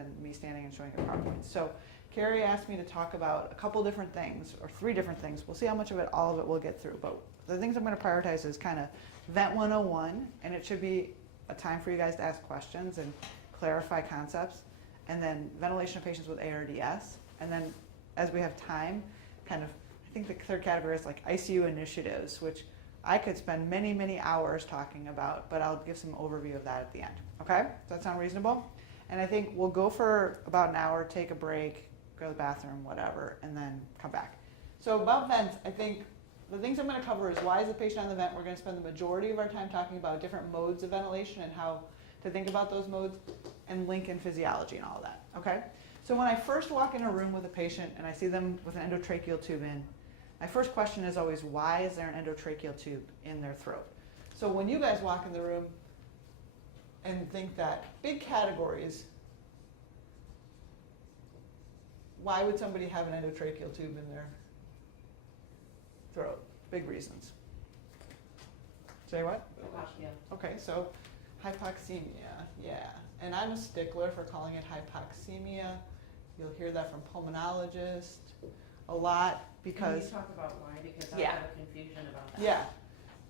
than me standing and showing a PowerPoint. So Carrie asked me to talk about a couple different things, or 3 different things. We'll see how much of it, all of it we'll get through. But the things I'm going to prioritize is kind of Vent 101, and it should be a time for you guys to ask questions and clarify concepts, and then ventilation of patients with ARDS, and then as we have time, kind of, I think the third category is like ICU initiatives, which I could spend many, many hours talking about, but I'll give some overview of that at the end. Okay? Does that sound reasonable? And I think we'll go for about an hour, take a break, go to the bathroom, whatever, and then come back. So about vents, I think the things I'm going to cover is why is the patient on the vent. We're going to spend the majority of our time talking about different modes of ventilation and how to think about those modes, and link in physiology and all of that. Okay? So when I first walk in a room with a patient and I see them with an endotracheal tube in, my first question is always, why is there an endotracheal tube in their throat? So when you guys walk in the room and think that big categories, why would somebody have an endotracheal tube in their throat? Big reasons. Say what? Hypoxia. Okay, so hypoxemia, yeah. And I'm a stickler for calling it hypoxemia. You'll hear that from pulmonologists a lot because... Can you talk about why? Because I Yeah. have a confusion about that. Yeah.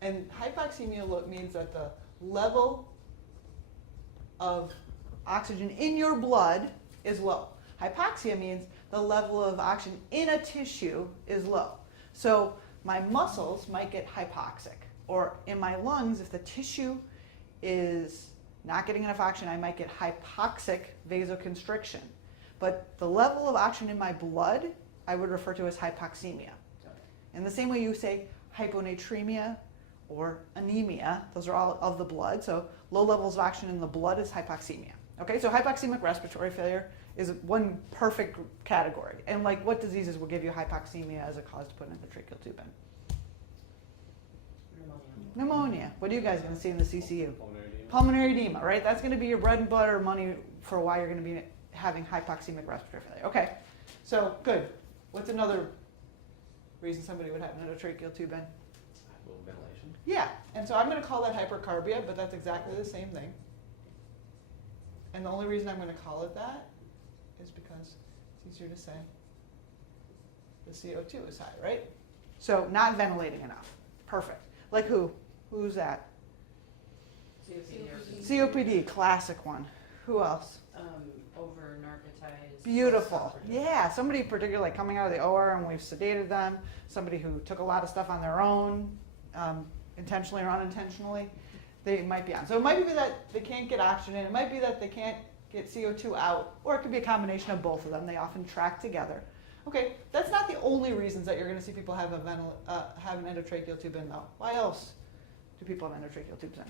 And hypoxemia means that the level of oxygen in your blood is low. Hypoxia means the level of oxygen in a tissue is low. So my muscles might get hypoxic. Or in my lungs, if the tissue is not getting enough oxygen, I might get hypoxic vasoconstriction. But the level of oxygen in my blood, I would refer to as hypoxemia. In the same way you say hyponatremia or anemia, those are all of the blood. So low levels of oxygen in the blood is hypoxemia. Okay, so hypoxemic respiratory failure is one perfect category. And like what diseases will give you hypoxemia as a cause to put an endotracheal tube in? Pneumonia. What are you guys going to see in the CCU? Pulmonary edema, right? That's going to be your bread and butter money for why you're going to be having hypoxemic respiratory failure. Okay, so good. What's another reason somebody would have an endotracheal tube in? Ventilation. Yeah, and so I'm going to call that hypercarbia, but that's exactly the same thing. And the only reason I'm going to call it that is because it's easier to say the CO2 is high, right? So not ventilating enough. Perfect. Like who? Who's that? COPD, classic one. Who else? Over narcotized. Beautiful. Yeah, somebody particularly coming out of the OR and we've sedated them, somebody who took a lot of stuff on their own, intentionally or unintentionally, they might be on. So it might be that they can't get oxygen in, it might be that they can't get CO2 out, or it could be a combination of both of them. They often track together. Okay, that's not the only reasons that you're going to see people have have an endotracheal tube in, though. Why else do people have endotracheal tubes in?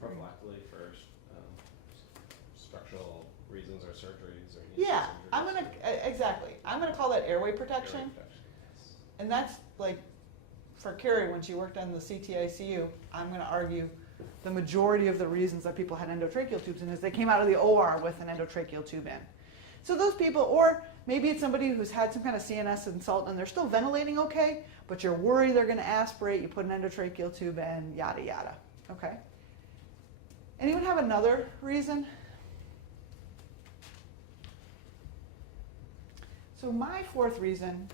Prophylactically for structural reasons or surgeries or Yeah, surgeries. I'm going to, exactly. I'm going to call that airway protection. Airway protection, yes. And that's like, for Carrie, when she worked on the CTICU, I'm going to argue the majority of the reasons that people had endotracheal tubes in is they came out of the OR with an endotracheal tube in. So those people, or maybe it's somebody who's had some kind of CNS insult and they're still ventilating okay, but you're worried they're going to aspirate, you put an endotracheal tube in, yada, yada. Okay? Anyone have another reason? So my fourth reason,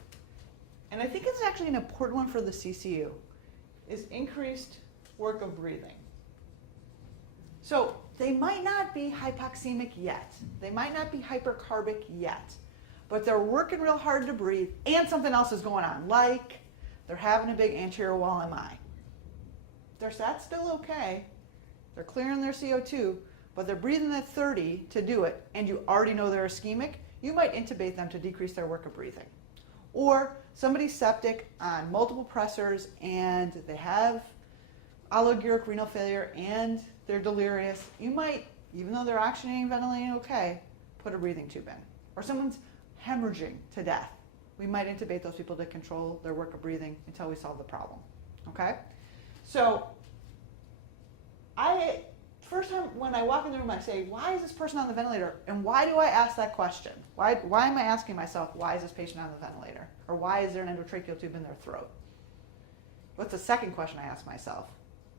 and I think it's actually an important one for the CCU, is increased work of breathing. So they might not be hypoxemic yet. They might not be hypercarbic yet. But they're working real hard to breathe, and something else is going on, like they're having a big anterior wall MI. Their SAT's still okay. They're clearing their CO2, but they're breathing at 30 to do it, and you already know they're ischemic. You might intubate them to decrease their work of breathing. Or somebody's septic on multiple pressors, and they have oliguric renal failure, and they're delirious. You might, even though they're oxygenating and ventilating okay, put a breathing tube in. Or someone's hemorrhaging to death. We might intubate those people to control their work of breathing until we solve the problem. Okay? So, first time when I walk in the room, I say, why is this person on the ventilator? And why do I ask that question? Why am I asking myself, why is this patient on the ventilator? Or why is there an endotracheal tube in their throat? What's the second question I ask myself?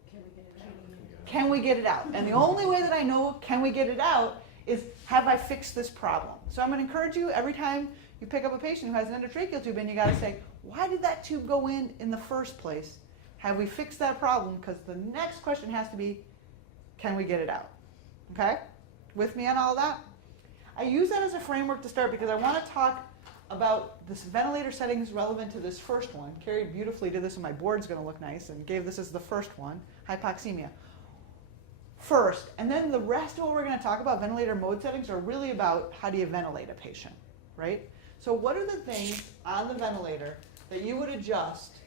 Can we get it out? Can we get it out? And the only way that I know can we get it out is, have I fixed this problem? So I'm going to encourage you every time you pick up a patient who has an endotracheal tube in, you got to say, why did that tube go in the first place? Have we fixed that problem? Because the next question has to be, can we get it out? Okay? With me on all that? I use that as a framework to start because I want to talk about this ventilator settings relevant to this first one. Carrie beautifully did this, and my board's going to look nice, and gave this as the first one, hypoxemia. First, and then the rest of what we're going to talk about, ventilator mode settings, are really about how do you ventilate a patient, right? So what are the things on the ventilator that you would adjust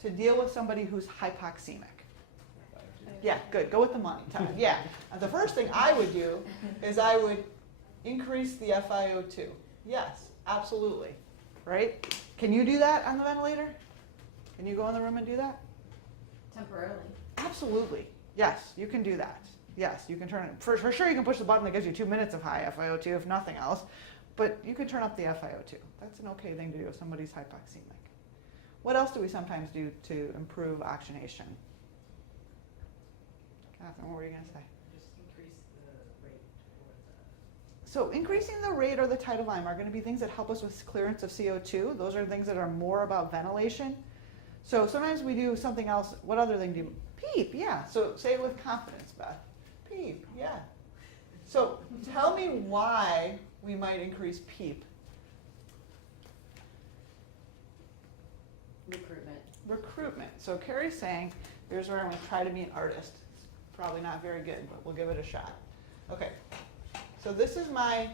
to deal with somebody who's hypoxemic? Yeah, good. Go with the money, Todd. Yeah. The first thing I would do is I would increase the FiO2. Yes, absolutely. Right? Can you do that on the ventilator? Can you go in the room and do that? Temporarily. Absolutely. Yes, you can do that. Yes, you can turn it. For sure, you can push the button that gives you 2 minutes of high FiO2, if nothing else. But you can turn up the FiO2. That's an okay thing to do if somebody's hypoxemic. What else do we sometimes do to improve oxygenation? Catherine, what were you going to say? Just increase the rate or the. So increasing the rate or the tidal volume are going to be things that help us with clearance of CO2. Those are things that are more about ventilation. So sometimes we do something else. What other thing do you? PEEP, yeah. So say it with confidence, Beth. PEEP, yeah. So tell me why we might increase PEEP. Recruitment. Recruitment. So Carrie's saying, here's where I'm going to try to be an artist. It's probably not very good, but we'll give it a shot. Okay. So this is my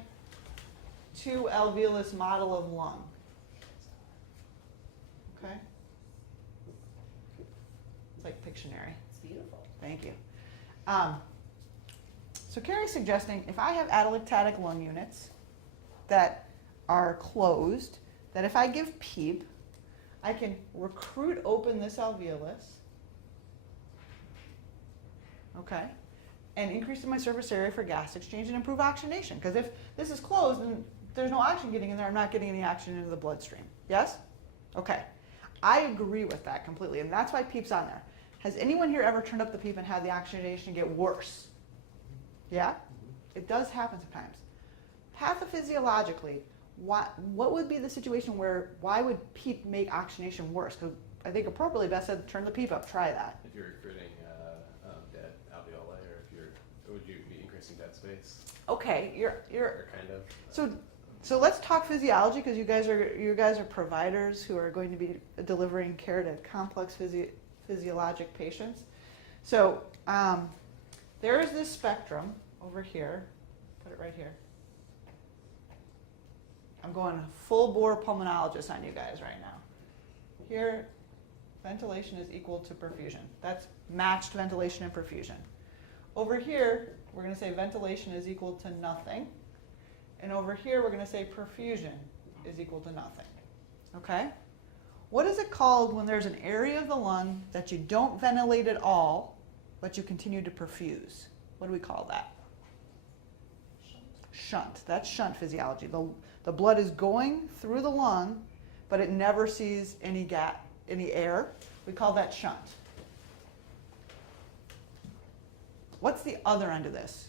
2 alveolus model of lung. Okay? It's like Pictionary. It's beautiful. Thank you. So Carrie's suggesting if I have atelectatic lung units that are closed, that if I give PEEP, I can recruit open this alveolus, okay, and increase my surface area for gas exchange and improve oxygenation. Because if this is closed and there's no oxygen getting in there, I'm not getting any oxygen into the bloodstream. Yes? Okay. I agree with that completely, and that's why PEEP's on there. Has anyone here ever turned up the PEEP and had the oxygenation get worse? Yeah? It does happen sometimes. Pathophysiologically, what would be the situation why would PEEP make oxygenation worse? Because I think appropriately Beth said turn the PEEP up, try that. If you're recruiting dead alveoli, or would you be increasing dead space? Okay, you're Or kind of. So let's talk physiology, because you guys are providers who are going to be delivering care to complex physiologic patients. So there is this spectrum over here. Put it right here. I'm going full bore pulmonologist on you guys right now. Here, ventilation is equal to perfusion. That's matched ventilation and perfusion. Over here, we're going to say ventilation is equal to nothing. And over here, we're going to say perfusion is equal to nothing. Okay? What is it called when there's an area of the lung that you don't ventilate at all, but you continue to perfuse? What do we call that? Shunt. That's shunt physiology. The blood is going through the lung, but it never sees any air. We call that shunt. What's the other end of this?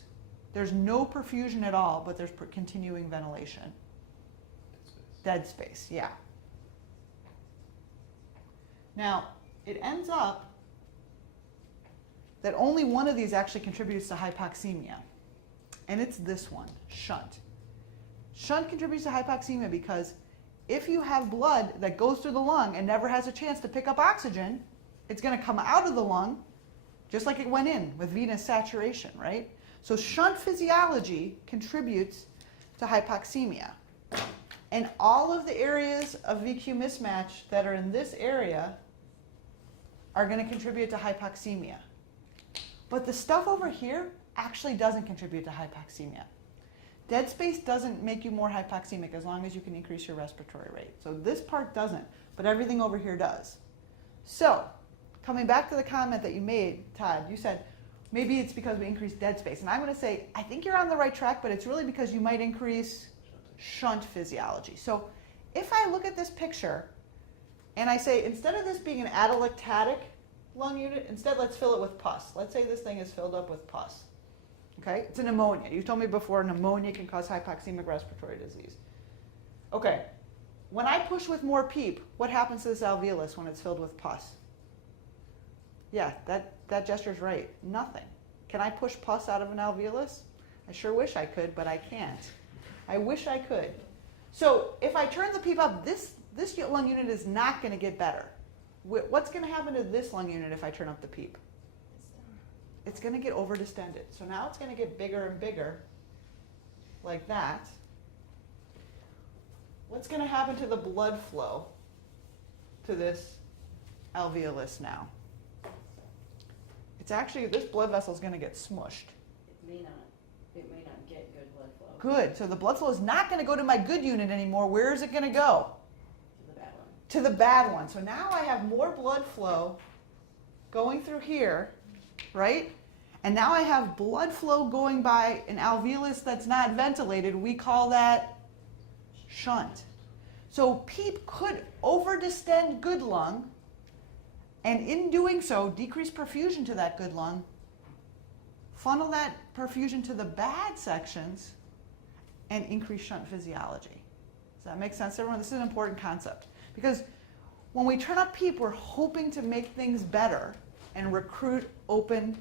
There's no perfusion at all, but there's continuing ventilation. Dead space, yeah. Now, it ends up that only one of these actually contributes to hypoxemia, and it's this one, shunt. Shunt contributes to hypoxemia because if you have blood that goes through the lung and never has a chance to pick up oxygen, it's going to come out of the lung just like it went in with venous saturation, right? So shunt physiology contributes to hypoxemia. And all of the areas of VQ mismatch that are in this area are going to contribute to hypoxemia. But the stuff over here actually doesn't contribute to hypoxemia. Dead space doesn't make you more hypoxemic as long as you can increase your respiratory rate. So this part doesn't, but everything over here does. So, coming back to the comment that you made, Todd, you said, maybe it's because we increase dead space. And I'm going to say, I think you're on the right track, but it's really because you might increase shunt physiology. So if I look at this picture and I say, instead of this being an atelectatic lung unit, instead let's fill it with pus. Let's say this thing is filled up with pus. Okay, it's a pneumonia. You told me before pneumonia can cause hypoxemic respiratory disease. Okay, when I push with more PEEP, what happens to this alveolus when it's filled with pus? Yeah, that gesture's right. Nothing. Can I push pus out of an alveolus? I sure wish I could, but I can't. I wish I could. So if I turn the PEEP up, this lung unit is not going to get better. What's going to happen to this lung unit if I turn up the PEEP? It's going to get over-distended. So now it's going to get bigger and bigger, like that. What's going to happen to the blood flow to this alveolus now? It's actually, this blood vessel is going to get smushed. It may not get good blood flow. Good. So the blood flow is not going to go to my good unit anymore. Where is it going to go? To the bad one. To the bad one. So now I have more blood flow going through here, right? And now I have blood flow going by an alveolus that's not ventilated. We call that shunt. So PEEP could over-distend good lung, and in doing so, decrease perfusion to that good lung, funnel that perfusion to the bad sections, and increase shunt physiology. Does that make sense, everyone? This is an important concept. Because when we turn up PEEP, we're hoping to make things better and recruit open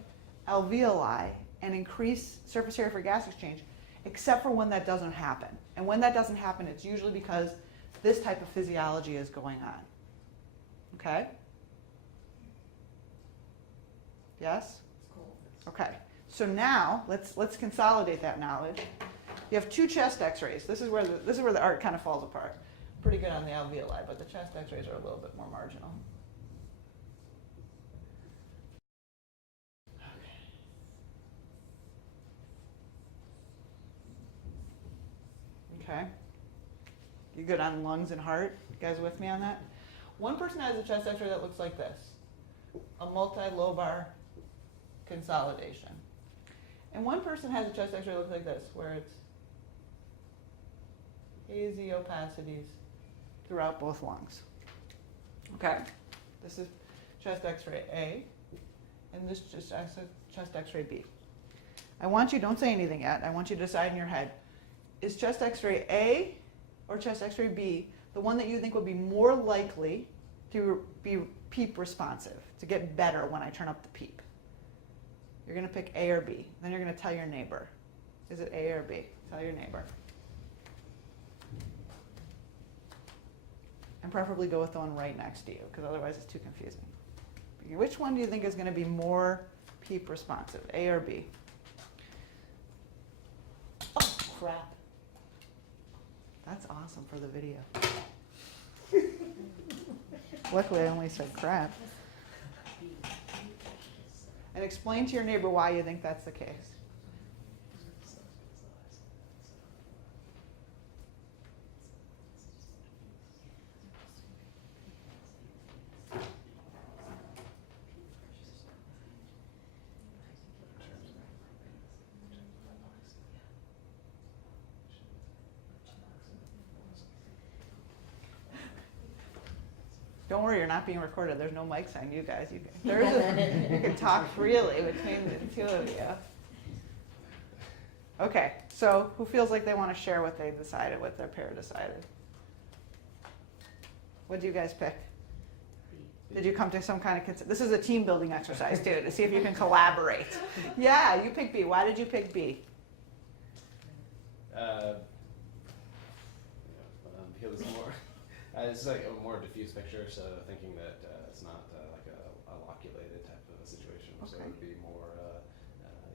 alveoli and increase surface area for gas exchange, except for when that doesn't happen. And when that doesn't happen, it's usually because this type of physiology is going on. Okay? Yes? Cool. Okay. So now let's consolidate that knowledge. You have two chest X-rays. This is where the art kind of falls apart. Pretty good on the alveoli, but the chest X-rays are a little bit more marginal. Okay. You good on lungs and heart? You guys with me on that? One person has a chest X-ray that looks like this, a multilobar consolidation. And one person has a chest X-ray that looks like this, where it's hazy opacities throughout both lungs. Okay? This is chest X-ray A, and this is chest X-ray B. I want you, don't say anything yet, I want you to decide in your head, is chest X-ray A or chest X-ray B the one that you think would be more likely to be PEEP responsive, to get better when I turn up the PEEP? You're going to pick A or B. Then you're going to tell your neighbor. Is it A or B? Tell your neighbor. And preferably go with the one right next to you, because otherwise it's too confusing. Which one do you think is going to be more PEEP responsive, A or B? Oh, crap. That's awesome for the video. Luckily, I only said crap. And explain to your neighbor why you think that's the case. Don't worry, you're not being recorded. There's no mics on you guys. You can talk freely between the two of you. Okay, so who feels like they want to share what they decided, what their pair decided? What did you guys pick? Did you come to some kind of this is a team building exercise too, to see if you can collaborate. Yeah, you picked B. Why did you pick B? Because it's more, it's like a more diffuse picture, so thinking that it's not like a loculated type of a situation, so it would be more,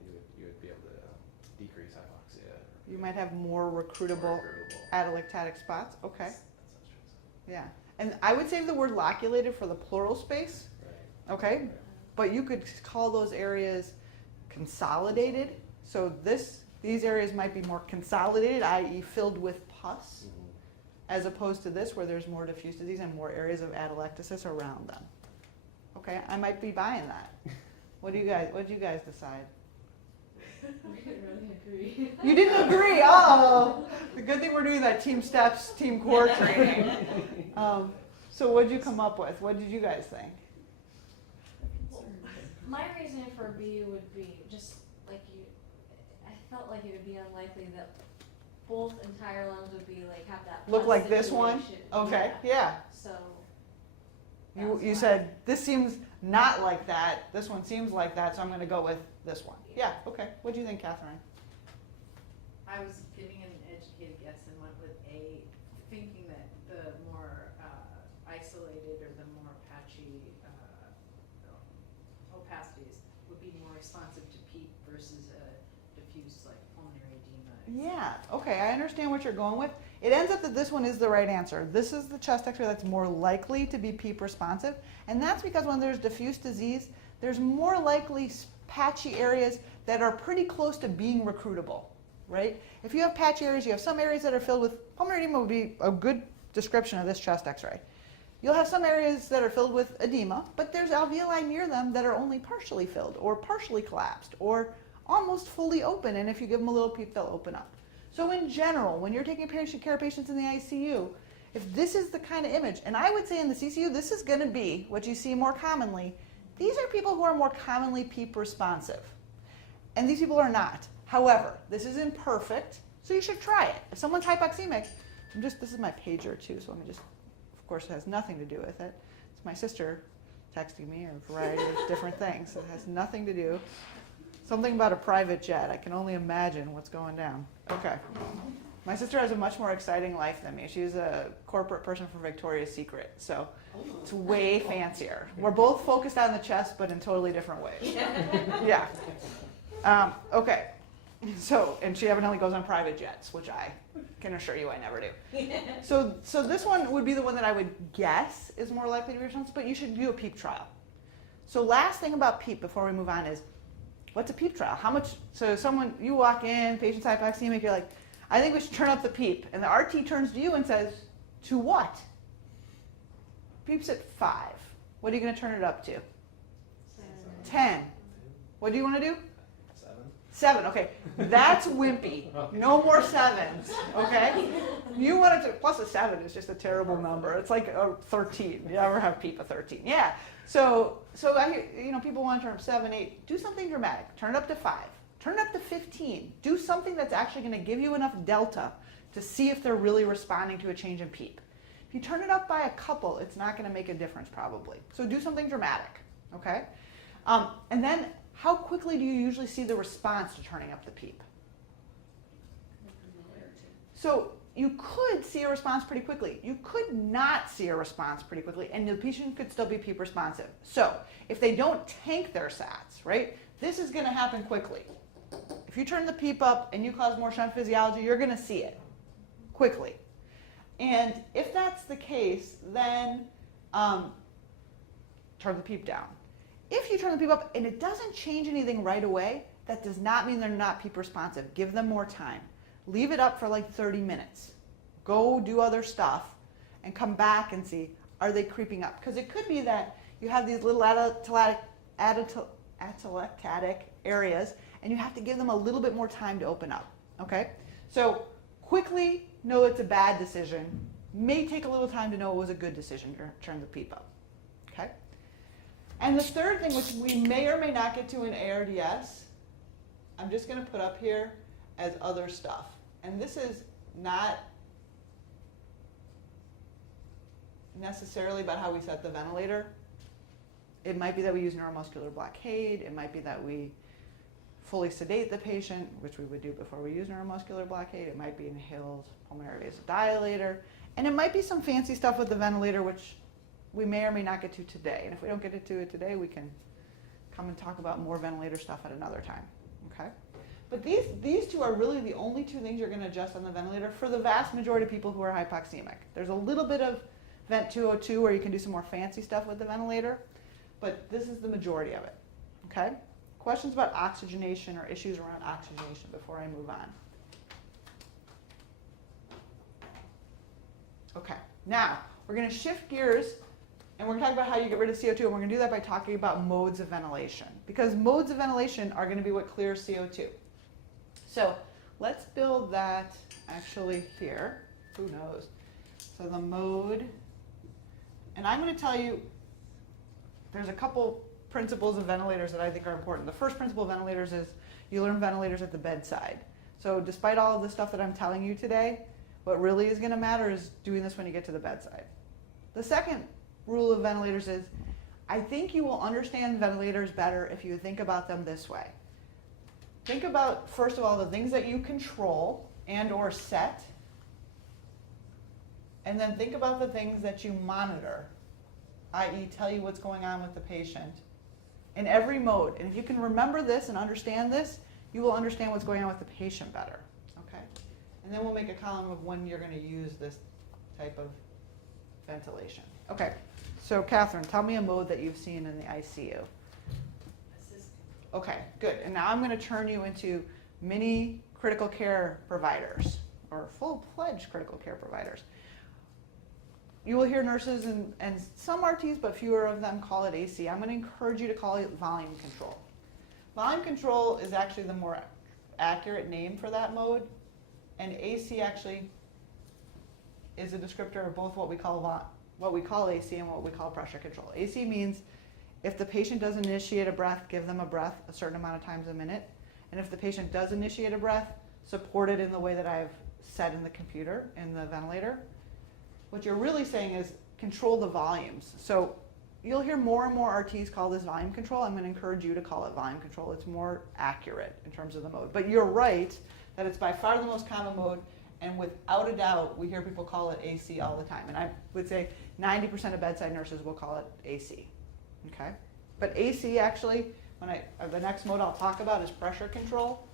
you would be able to decrease hypoxia. You might have more recruitable atelectatic spots. Okay. That sounds true. Yeah. And I would save the word loculated for the pleural space. Right. Okay. Right. But you could call those areas consolidated. So these areas might be more consolidated, i.e. filled with pus, as opposed to this where there's more diffuse disease and more areas of atelectasis around them. Okay, I might be buying that. What did you guys decide? We didn't really agree. You didn't agree. Oh, the good thing we're doing that team steps, team core training. So what did you come up with? What did you guys think? My reasoning for B would be just like you, felt like it would be unlikely that both entire lungs would be like, have that. Look plus like this one? situation. Okay, yeah. So. You, that's you why. said, this seems not like that, this one seems like that, so I'm gonna go with this one. Yeah, okay. What do you think, Catherine? I was giving an educated guess and went with A, thinking that the more isolated or the more patchy opacities would be more responsive to PEEP versus a diffuse like pulmonary edema. Yeah, okay, I understand what you're going with. It ends up that this one is the right answer. This is the chest x-ray that's more likely to be PEEP responsive, and that's because when there's diffuse disease, there's more likely patchy areas that are pretty close to being recruitable, right? If you have patchy areas, you have some areas that are filled with, pulmonary edema would be a good description of this chest x-ray. You'll have some areas that are filled with edema, but there's alveoli near them that are only partially filled or partially collapsed or almost fully open, and if you give them a little PEEP, they'll open up. So in general, when you're taking patient care of patients in the ICU, if this is the kind of image, and I would say in the CCU, this is going to be what you see more commonly, these are people who are more commonly PEEP responsive. And these people are not. However, this is imperfect, so you should try it. If someone's hypoxemic, this is my pager too, so let me just, of course it has nothing to do with it. It's my sister texting me or a variety of different things. It has nothing to do. Something about a private jet. I can only imagine what's going down. Okay. My sister has a much more exciting life than me. She's a corporate person for Victoria's Secret, so it's way fancier. We're both focused on the chest, but in totally different ways. Yeah. Okay. So, and she evidently goes on private jets, which I can assure you I never do. So this one would be the one that I would guess is more likely to be responsive, but you should do a PEEP trial. So last thing about PEEP before we move on is, what's a PEEP trial? How much, so someone, you walk in, patient's hypoxemic, you're like, I think we should turn up the PEEP. And the RT turns to you and says, to what? PEEP's at 5. What are you going to turn it up to? 10. What do you want to do? 7, okay. That's wimpy. No more 7s, okay? You want it to, plus a 7 is just a terrible number. It's like a 13. You ever have PEEP a 13? Yeah. So I hear, people want to turn up 7, 8. Do something dramatic. Turn it up to 5. Turn it up to 15. Do something that's actually going to give you enough delta to see if they're really responding to a change in PEEP. If you turn it up by a couple, it's not going to make a difference probably. So do something dramatic, okay? And then how quickly do you usually see the response to turning up the PEEP? So you could see a response pretty quickly. You could not see a response pretty quickly, and the patient could still be PEEP responsive. So if they don't tank their SATs, right, this is going to happen quickly. If you turn the PEEP up and you cause more shunt physiology, you're going to see it quickly. And if that's the case, then turn the PEEP down. If you turn the PEEP up and it doesn't change anything right away, that does not mean they're not PEEP responsive. Give them more time. Leave it up for like 30 minutes. Go do other stuff and come back and see, are they creeping up? Because it could be that you have these little atelectatic areas and you have to give them a little bit more time to open up, okay? So quickly know it's a bad decision. May take a little time to know it was a good decision to turn the PEEP up, okay? And the third thing, which we may or may not get to in ARDS, I'm just going to put up here as other stuff. And this is not necessarily about how we set the ventilator. It might be that we use neuromuscular blockade. It might be that we fully sedate the patient, which we would do before we use neuromuscular blockade. It might be inhaled pulmonary vasodilator. And it might be some fancy stuff with the ventilator, which we may or may not get to today. And if we don't get to it today, we can come and talk about more ventilator stuff at another time, okay? But these two are really the only two things you're going to adjust on the ventilator for the vast majority of people who are hypoxemic. There's a little bit of Vent 202 where you can do some more fancy stuff with the ventilator, but this is the majority of it, okay? Questions about oxygenation or issues around oxygenation before I move on? Okay, now we're going to shift gears and we're going to talk about how you get rid of CO2, and we're going to do that by talking about modes of ventilation, because modes of ventilation are going to be what clears CO2. So let's build that actually here. Who knows? So the mode, and I'm going to tell you there's a couple principles of ventilators that I think are important. The first principle of ventilators is you learn ventilators at the bedside. So despite all of the stuff that I'm telling you today, what really is going to matter is doing this when you get to the bedside. The second rule of ventilators is, I think you will understand ventilators better if you think about them this way. Think about, first of all, the things that you control and or set, and then think about the things that you monitor, i.e. tell you what's going on with the patient in every mode. And if you can remember this and understand this, you will understand what's going on with the patient better, okay? And then we'll make a column of when you're going to use this type of ventilation. Okay, so Catherine, tell me a mode that you've seen in the ICU. Assist. Okay, good. And now I'm going to turn you into mini critical care providers, or full-fledged critical care providers. You will hear nurses and some RTs, but fewer of them call it AC. I'm going to encourage you to call it volume control. Volume control is actually the more accurate name for that mode, and AC actually is a descriptor of both what we call AC and what we call pressure control. AC means if the patient doesn't initiate a breath, give them a breath a certain amount of times a minute, and if the patient does initiate a breath, support it in the way that I've said in the computer, in the ventilator. What you're really saying is control the volumes. So you'll hear more and more RTs call this volume control. I'm going to encourage you to call it volume control. It's more accurate in terms of the mode. But you're right that it's by far the most common mode, and without a doubt, we hear people call it AC all the time. And I would say 90% of bedside nurses will call it AC. Okay? But AC actually, the next mode I'll talk about is pressure control.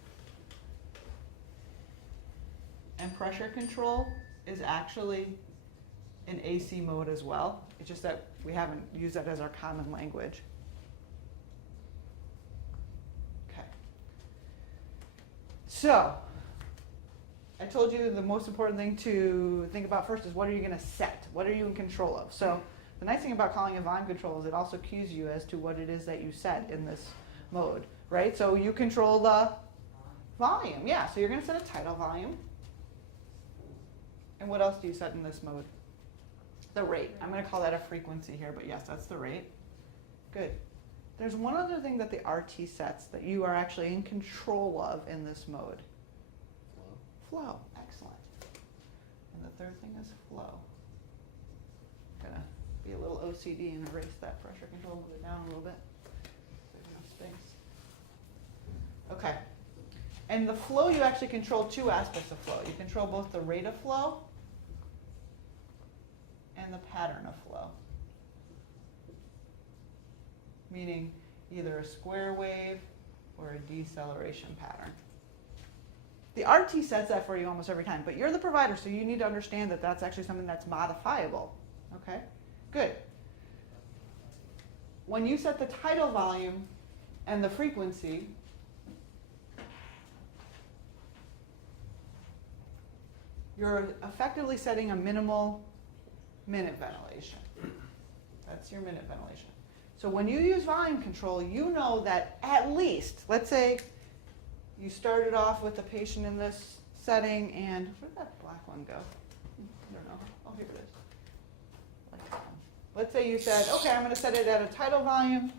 And pressure control is actually in AC mode as well. It's just that we haven't used that as our common language. Okay. So, I told you the most important thing to think about first is what are you going to set? What are you in control of? So, the nice thing about calling it volume control is it also cues you as to what it is that you set in this mode, right? So you control the volume. Yeah, so you're going to set a tidal volume. And what else do you set in this mode? The rate. I'm going to call that a frequency here, but yes, that's the rate. Good. There's one other thing that the RT sets that you are actually in control of in this mode. Flow. Excellent. And the third thing is flow. I'm going to be a little OCD and erase that pressure control, move it down a little bit. There's enough space. Okay. And the flow, you actually control two aspects of flow. You control both the rate of flow and the pattern of flow. Meaning either a square wave or a deceleration pattern. The RT sets that for you almost every time, but you're the provider, so you need to understand that that's actually something that's modifiable. Okay? Good. When you set the tidal volume and the frequency, you're effectively setting a minimal minute ventilation. That's your minute ventilation. So when you use volume control, you know that at least, let's say you started off with a patient in this setting, and where'd that black one go? I don't know. Oh, here it is. Let's say you said, okay, I'm going to set it at a tidal volume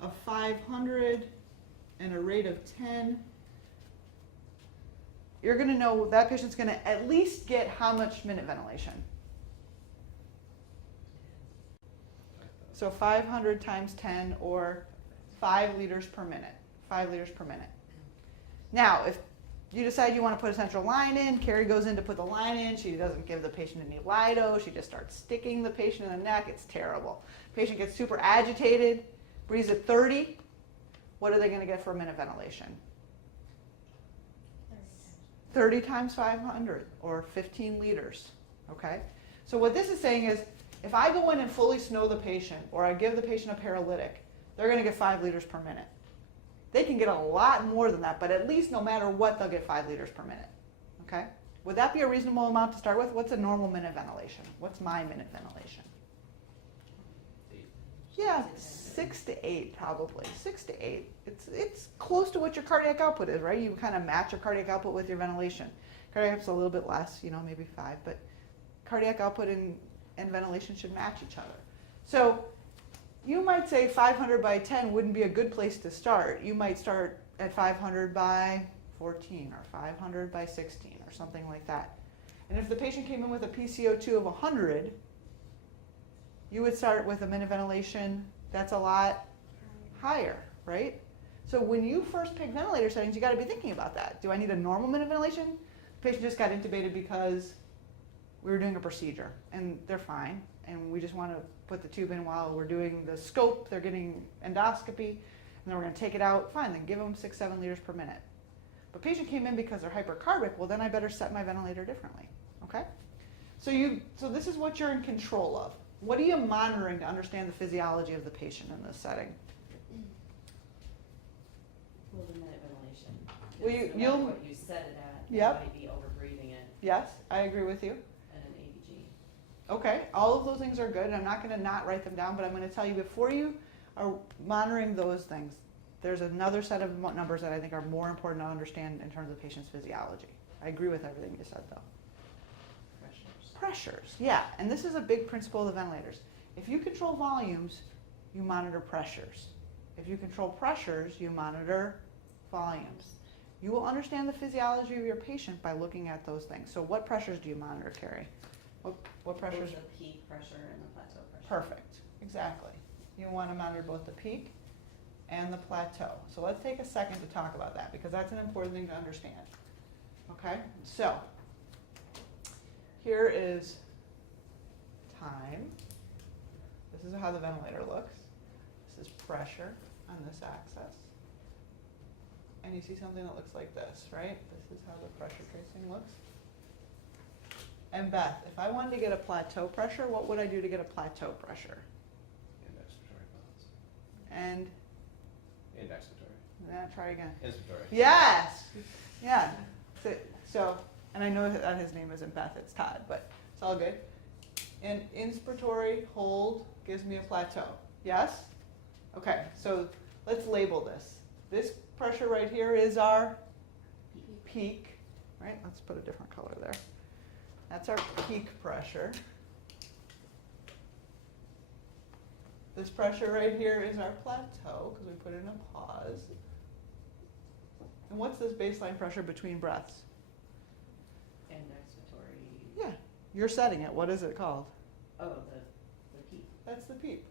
of 500 and a rate of 10. You're going to know that patient's going to at least get how much minute ventilation? So 500 times 10, or 5 liters per minute. 5 liters per minute. Now, if you decide you want to put a central line in, Carrie goes in to put the line in. She doesn't give the patient any Lido. She just starts sticking the patient in the neck. It's terrible. Patient gets super agitated, breathes at 30. What are they going to get for a minute ventilation? 30 times 500, or 15 liters. Okay? So what this is saying is, if I go in and fully snow the patient, or I give the patient a paralytic, they're going to get 5 liters per minute. They can get a lot more than that, but at least no matter what, they'll get 5 liters per minute. Okay? Would that be a reasonable amount to start with? What's a normal minute ventilation? What's my minute ventilation? 8. Yeah, 6 to 8 probably. 6 to 8. It's close to what your cardiac output is, right? You kind of match your cardiac output with your ventilation. Cardiac output's a little bit less, maybe 5, but cardiac output and ventilation should match each other. So you might say 500 by 10 wouldn't be a good place to start. You might start at 500 by 14 or 500 by 16 or something like that. And if the patient came in with a PCO2 of 100, you would start with a minute ventilation that's a lot higher, right? So when you first pick ventilator settings, you got to be thinking about that. Do I need a normal minute ventilation? The patient just got intubated because we were doing a procedure, and they're fine, and we just want to put the tube in while we're doing the scope. They're getting endoscopy, and then we're going to take it out. Fine, then give them 6-7 liters per minute. But patient came in because they're hypercarbic. Well, then I better set my ventilator differently. Okay? So this is what you're in control of. What are you monitoring to understand the physiology of the patient in this setting? Well, the minute ventilation. Well, No matter you'll- what you set it at, you Yep. might be over breathing it Yes, I agree with you. at an ABG. Okay, all of those things are good. I'm not going to not write them down, but I'm going to tell you before you are monitoring those things, there's another set of numbers that I think are more important to understand in terms of patient's physiology. I agree with everything you said, though. Pressures. Pressures, yeah, and this is a big principle of the ventilators. If you control volumes, you monitor pressures. If you control pressures, you monitor volumes. You will understand the physiology of your patient by looking at those things. So what pressures do you monitor, Carrie? What pressures? Both the peak pressure and the plateau pressure. Perfect, exactly. You want to monitor both the peak and the plateau. So let's take a second to talk about that because that's an important thing to understand. Okay, so here is time. This is how the ventilator looks. This is pressure on this axis. And you see something that looks like this, right? This is how the pressure tracing looks. And Beth, if I wanted to get a plateau pressure, what would I do to get a plateau pressure? And expiratory pause. And And expiratory. try again. Inspiratory. Yes. Yeah. So, and I know that his name isn't Beth, it's Todd, but it's all good. And inspiratory hold gives me a plateau. Yes? Okay, so let's label this. This pressure right here is our peak, right? Let's put a different color there. That's our peak pressure. This pressure right here is our plateau because we put in a pause. And what's this baseline pressure between breaths? And expiratory. Yeah, you're setting it. What is it called? Oh, the peak. That's the peak.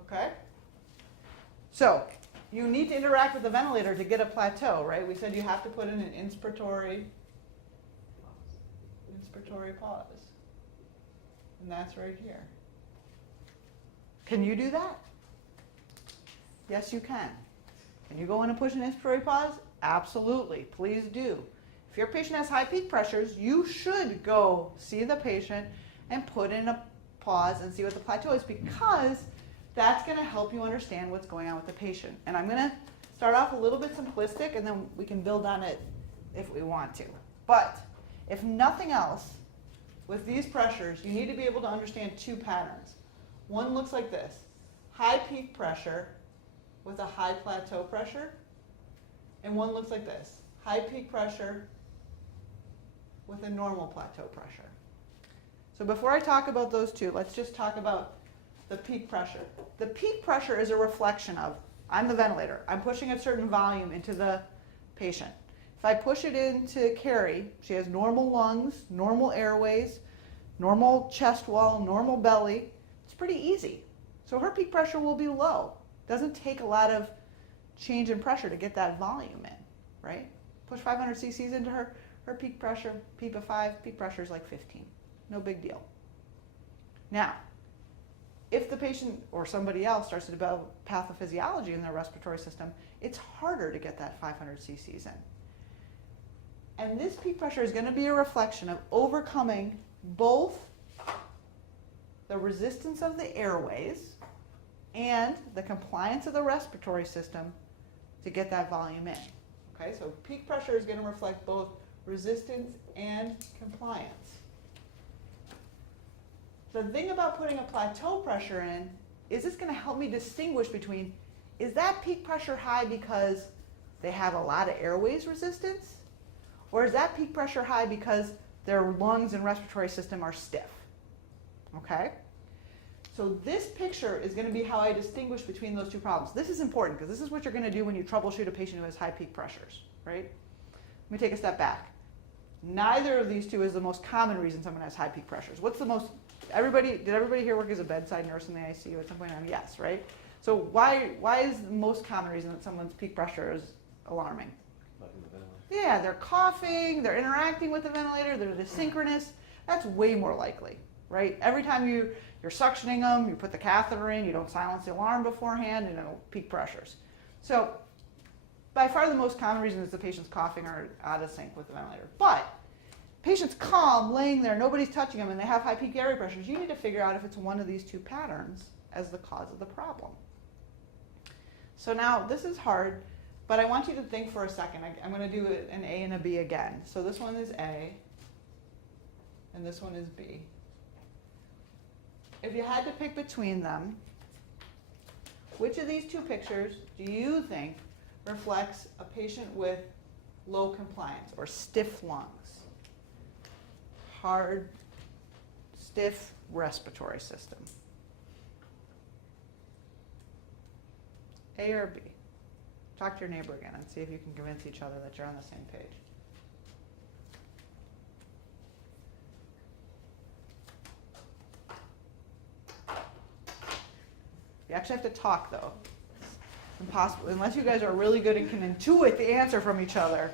Okay? So, you need to interact with the ventilator to get a plateau, right? We said you have to put in an inspiratory pause. And that's right here. Can you do that? Yes, you can. Can you go in and push an inspiratory pause? Absolutely. Please do. If your patient has high peak pressures, you should go see the patient and put in a pause and see what the plateau is because that's going to help you understand what's going on with the patient. And I'm going to start off a little bit simplistic and then we can build on it if we want to. But if nothing else, with these pressures, you need to be able to understand two patterns. One looks like this: high peak pressure with a high plateau pressure. And one looks like this: high peak pressure with a normal plateau pressure. So before I talk about those two, let's just talk about the peak pressure. The peak pressure is a reflection of, I'm the ventilator. I'm pushing a certain volume into the patient. If I push it into Carrie, she has normal lungs, normal airways, normal chest wall, normal belly. It's pretty easy. So her peak pressure will be low. Doesn't take a lot of change in pressure to get that volume in, right? Push 500 cc's into her peak pressure, PEEP of 5, peak pressure is like 15. No big deal. Now, if the patient or somebody else starts to develop pathophysiology in their respiratory system, it's harder to get that 500 cc's in. And this peak pressure is going to be a reflection of overcoming both the resistance of the airways and the compliance of the respiratory system to get that volume in. Okay, so peak pressure is going to reflect both resistance and compliance. The thing about putting a plateau pressure in is it's going to help me distinguish between, is that peak pressure high because they have a lot of airways resistance? Or is that peak pressure high because their lungs and respiratory system are stiff? Okay? So this picture is going to be how I distinguish between those two problems. This is important because this is what you're going to do when you troubleshoot a patient who has high peak pressures, right? Let me take a step back. Neither of these two is the most common reason someone has high peak pressures. What's the most, did everybody here work as a bedside nurse in the ICU at some point? Yes, right? So why is the most common reason that someone's peak pressure is alarming? Like in the ventilator. Yeah, they're coughing, they're interacting with the ventilator, they're asynchronous. That's way more likely, right? Every time you're suctioning them, you put the catheter in, you don't silence the alarm beforehand, and it'll peak pressures. So by far the most common reason is the patient's coughing or out of sync with the ventilator. But patient's calm, laying there, nobody's touching them, and they have high peak airway pressures. You need to figure out if it's one of these two patterns as the cause of the problem. So now this is hard, but I want you to think for a second. I'm going to do an A and a B again. So this one is A, and this one is B. If you had to pick between them, which of these two pictures do you think reflects a patient with low compliance or stiff lungs? Hard, stiff respiratory system. A or B? Talk to your neighbor again and see if you can convince each other that you're on the same page. You actually have to talk, though. It's impossible. Unless you guys are really good and can intuit the answer from each other.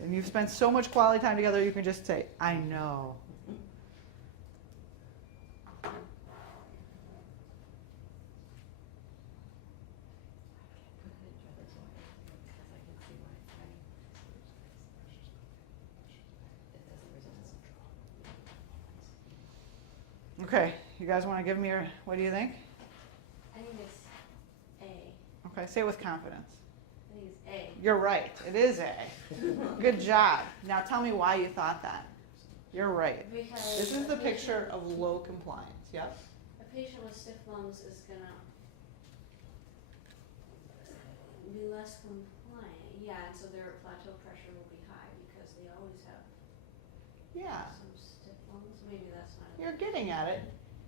And you've spent so much quality time together, you can just say, I know. Okay, you guys want to give me your, what do you think? I think it's A. Okay, say it with confidence. I think it's A. You're right, it is A. Good job. Now tell me why you thought that. You're right. Because This is a the patient- picture of low compliance, yep. A patient with stiff lungs is gonna be less compliant, yeah, and so their plateau pressure will be high because they always have Yeah, some stiff lungs, maybe that's not. you're getting at it.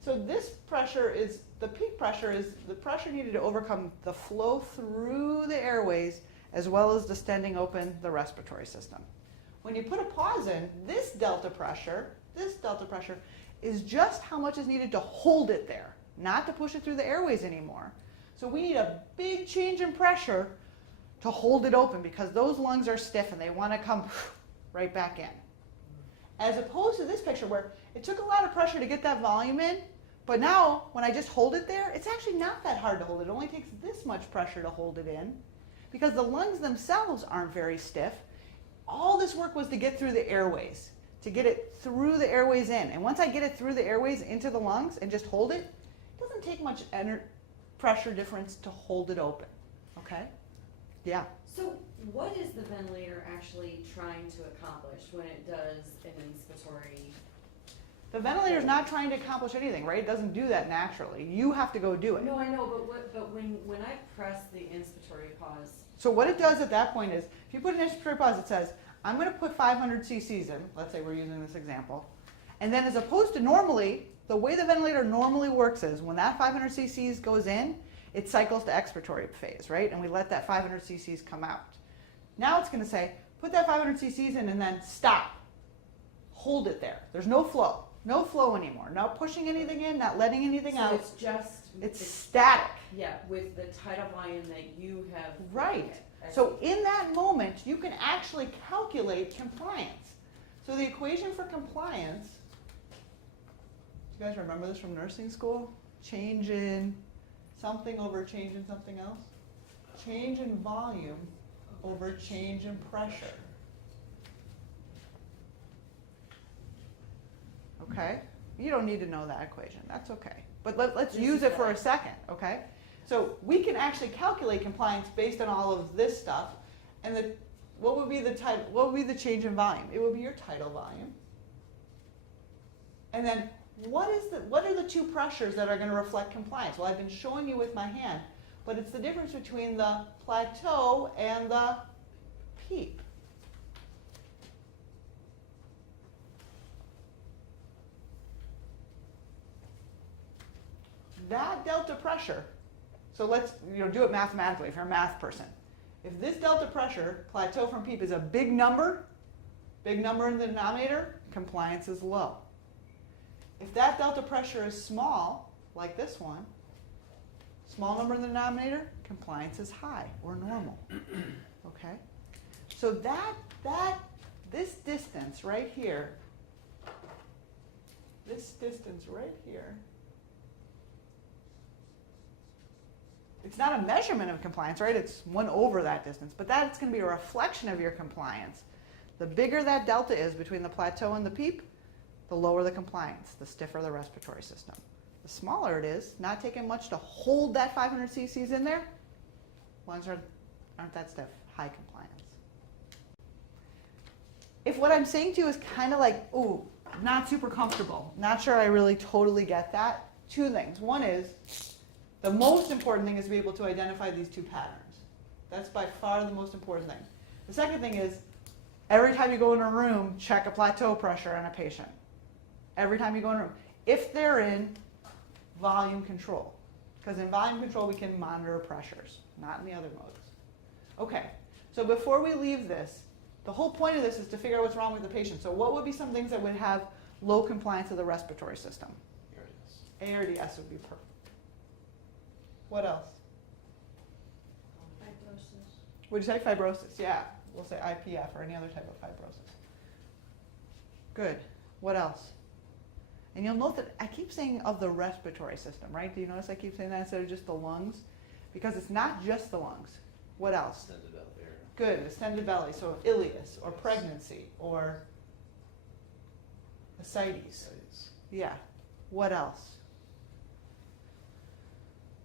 So this pressure is, the peak pressure is the pressure needed to overcome the flow through the airways as well as distending open the respiratory system. When you put a pause in, this delta pressure is just how much is needed to hold it there, not to push it through the airways anymore. So we need a big change in pressure to hold it open because those lungs are stiff and they want to come right back in. As opposed to this picture where it took a lot of pressure to get that volume in, but now when I just hold it there, it's actually not that hard to hold it. It only takes this much pressure to hold it in because the lungs themselves aren't very stiff. All this work was to get through the airways, to get it through the airways in. And once I get it through the airways into the lungs and just hold it, it doesn't take much pressure difference to hold it open, okay? Yeah. So what is the ventilator actually trying to accomplish when it does an inspiratory? The ventilator's not trying to accomplish anything, right? It doesn't do that naturally. You have to go do it. No, I know, but when I press the inspiratory pause, So what it does at that point is, if you put an inspiratory pause, it says, I'm going to put 500 cc's in, let's say we're using this example, and then as opposed to normally, the way the ventilator normally works is, when that 500 cc's goes in, it cycles to expiratory phase, right? And we let that 500 cc's come out. Now it's going to say, put that 500 cc's in and then stop. Hold it there. There's no flow. No flow anymore. Not pushing anything in, not letting anything so out. it's just It's static. yeah, with the tidal volume that you have. Right. Okay, I So see. in that moment, you can actually calculate compliance. So the equation for compliance, do you guys remember this from nursing school? Change in something over change in something else? Change in volume over change in pressure. Okay? You don't need to know that equation. That's okay. But let's This use is it for what a second, okay? So we can actually calculate compliance based on all of this stuff. And what would be the change in volume? It would be your tidal volume. And then what are the two pressures that are going to reflect compliance? Well, I've been showing you with my hand, but it's the difference between the plateau and the peak. that delta pressure, so let's do it mathematically if you're a math person. If this delta pressure, plateau from PEEP, is a big number in the denominator, compliance is low. If that delta pressure is small, like this one, small number in the denominator, compliance is high or normal. Okay? So this distance right here, it's not a measurement of compliance, right? It's 1 over that distance, but that's going to be a reflection of your compliance. The bigger that delta is between the plateau and the PEEP, the lower the compliance, the stiffer the respiratory system. The smaller it is, not taking much to hold that 500 cc's in there, lungs aren't that stiff, high compliance. If what I'm saying to you is kind of like, ooh, not super comfortable, not sure I really totally get that, 2 things. One is, the most important thing is to be able to identify these 2 patterns. That's by far the most important thing. The second thing is, every time you go in a room, check a plateau pressure on a patient. Every time you go in a room. If they're in volume control. Because in volume control, we can monitor pressures, not in the other modes. Okay, so before we leave this, the whole point of this is to figure out what's wrong with the patient. So what would be some things that would have low compliance of the respiratory system? ARDS would be perfect. What else? Fibrosis. Would you say fibrosis? Yeah, we'll say IPF or any other type of fibrosis. Good. What else? And you'll note that I keep saying of the respiratory system, right? Do you notice I keep saying that instead of just the lungs? Because it's not just the lungs. What else? Extended belly area. Good, extended belly. So ileus or pregnancy or ascites. Yeah. What else?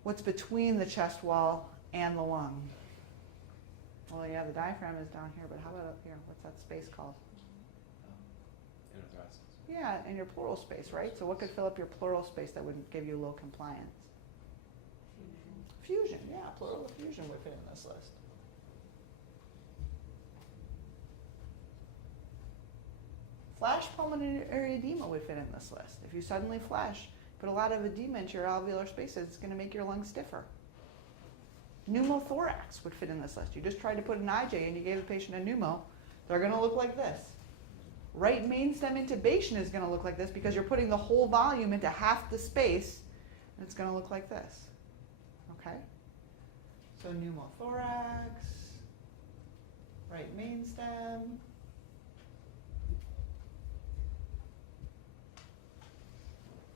What's between the chest wall and the lung? Well, yeah, the diaphragm is down here, but how about up here? What's that space called? Interthoracic. Yeah, in your pleural space, right? So what could fill up your pleural space that would give you low compliance? Fusion, yeah, pleural effusion would fit in this list. Flash pulmonary edema would fit in this list. If you suddenly flash, put a lot of edema into your alveolar spaces, it's going to make your lungs stiffer. Pneumothorax would fit in this list. You just tried to put an IJ and you gave the patient a pneumo, they're going to look like this. Right mainstem intubation is going to look like this because you're putting the whole volume into half the space, and it's going to look like this. Okay? So pneumothorax, right mainstem.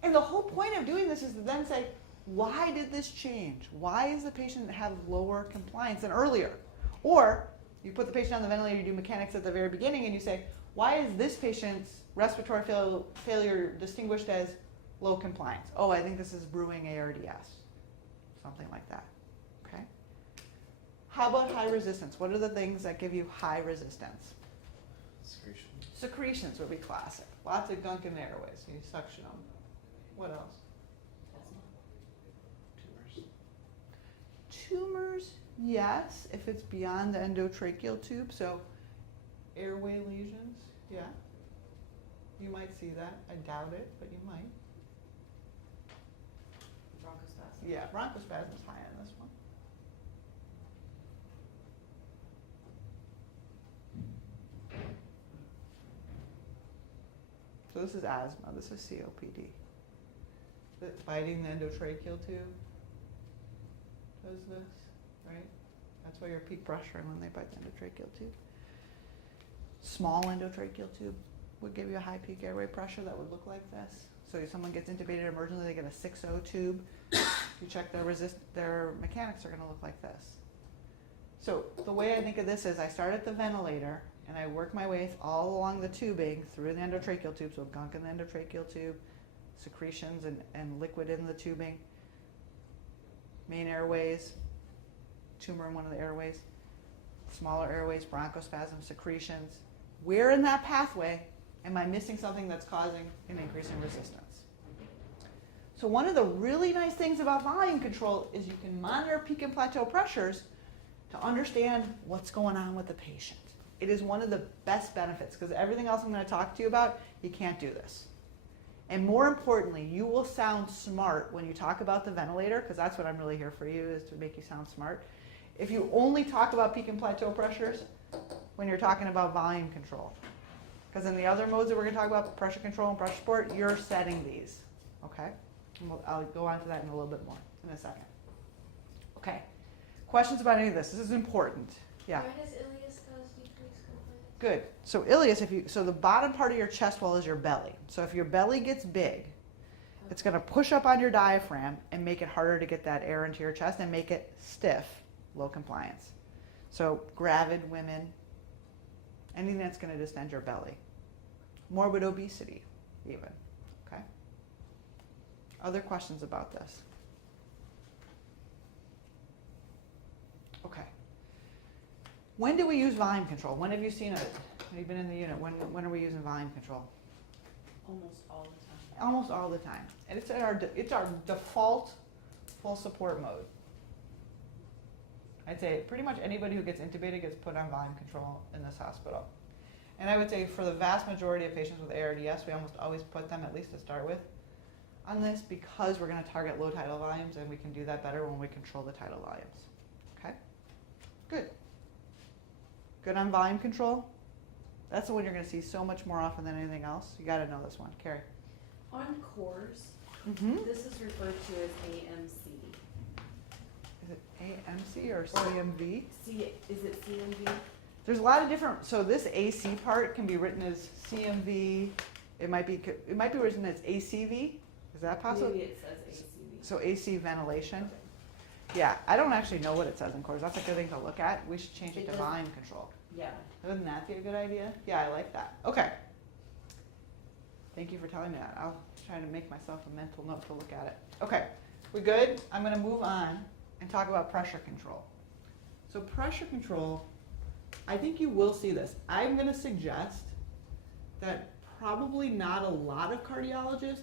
And the whole point of doing this is to then say, why did this change? Why does the patient have lower compliance than earlier? Or you put the patient on the ventilator, you do mechanics at the very beginning, and you say, why is this patient's respiratory failure distinguished as low compliance? Oh, I think this is brewing ARDS. Something like that. Okay? How about high resistance? What are the things that give you high resistance? Secretion. Secretions would be classic. Lots of gunk in the airways. You suction them. What else? Tumors. Tumors, yes, if it's beyond the endotracheal tube. So airway lesions, yeah. You might see that. I doubt it, but you might. Bronchospasm. Yeah, bronchospasm is high on this one. So this is asthma. This is COPD. Biting the endotracheal tube does this, right? That's why your peak pressure when they bite the endotracheal tube. Small endotracheal tube would give you a high peak airway pressure that would look like this. So if someone gets intubated emergently, they get a 6.0 tube. You check their mechanics are going to look like this. So the way I think of this is I start at the ventilator and I work my way all along the tubing through the endotracheal tube, so gunk in the endotracheal tube, secretions and liquid in the tubing, main airways, tumor in one of the airways, smaller airways, bronchospasm, secretions. Where in that pathway am I missing something that's causing an increase in resistance? So one of the really nice things about volume control is you can monitor peak and plateau pressures to understand what's going on with the patient. It is one of the best benefits because everything else I'm going to talk to you about, you can't do this. And more importantly, you will sound smart when you talk about the ventilator, because that's what I'm really here for you, is to make you sound smart. If you only talk about peak and plateau pressures when you're talking about volume control. Because in the other modes that we're going to talk about, pressure control and pressure support, you're setting these. Okay? And I'll go on to that in a little bit more in a second. Okay. Questions about any of this? This is important. Yeah. Why does ileus cause decreased compliance? Good. So ileus, so the bottom part of your chest wall is your belly. So if your belly gets big, it's going to push up on your diaphragm and make it harder to get that air into your chest and make it stiff, low compliance. So gravid women, anything that's going to distend your belly. Morbid obesity, even. Okay. Other questions about this? Okay. When do we use volume control? When have you seen it? Have you been in the unit? When are we using volume control? Almost all the time. Almost all the time. And it's our default full support mode. I'd say pretty much anybody who gets intubated gets put on volume control in this hospital. And I would say for the vast majority of patients with ARDS, we almost always put them, at least to start with, on this because we're going to target low tidal volumes, and we can do that better when we control the tidal volumes. Okay? Good. Good on volume control? That's the one you're going to see so much more often than anything else. You got to know this one. Carrie. On cores, Mm-hmm. this is referred to as AMC. Is it AMC or CMV? Is it CMV? There's a lot of different, so this AC part can be written as CMV. It might be written as ACV. Is that possible? Maybe it says ACV. So AC ventilation. Yeah, I don't actually know what it says in cores. That's a good thing to look at. We should change it to Because- volume control. Yeah. Wouldn't that be a good idea? Yeah, I like that. Okay. Thank you for telling me that. I'll try to make myself a mental note to look at it. Okay, we good? I'm going to move on and talk about pressure control. So pressure control, I think you will see this. I'm going to suggest that probably not a lot of cardiologists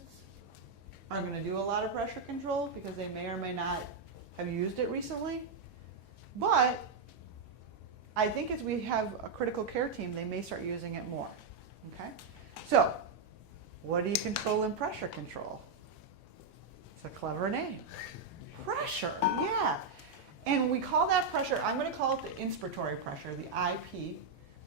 are going to do a lot of pressure control because they may or may not have used it recently. But I think as we have a critical care team, they may start using it more. Okay? So, what do you control in pressure control? It's a clever name. Pressure, yeah. And we call that pressure, I'm going to call it the inspiratory pressure, the IP.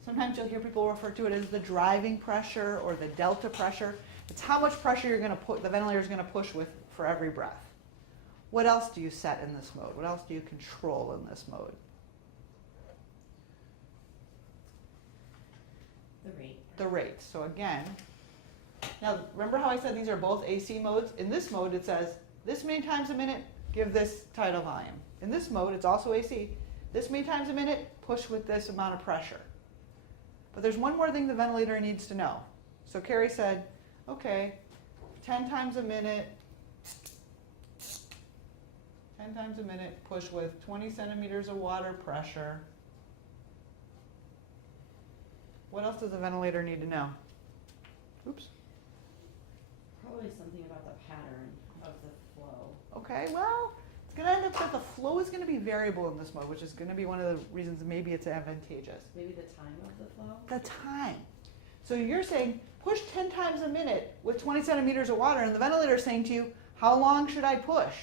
Sometimes you'll hear people refer to it as the driving pressure or the delta pressure. It's how much pressure you're going to put, the ventilator is going to push with for every breath. What else do you set in this mode? What else do you control in this mode? The rate. The rate. So again, now remember how I said these are both AC modes? In this mode it says this many times a minute, give this tidal volume. In this mode, it's also AC. This many times a minute, push with this amount of pressure. But there's one more thing the ventilator needs to know. So Carrie said, okay, 10 times a minute, 10 times a minute, push with 20 centimeters of water pressure. What else does the ventilator need to know? Oops. Probably something about the pattern of the flow. Okay, well, it's going to end up that the flow is going to be variable in this mode, which is going to be one of the reasons maybe it's advantageous. Maybe the time of the flow? The time. So you're saying push 10 times a minute with 20 centimeters of water, and the ventilator is saying to you, how long should I push?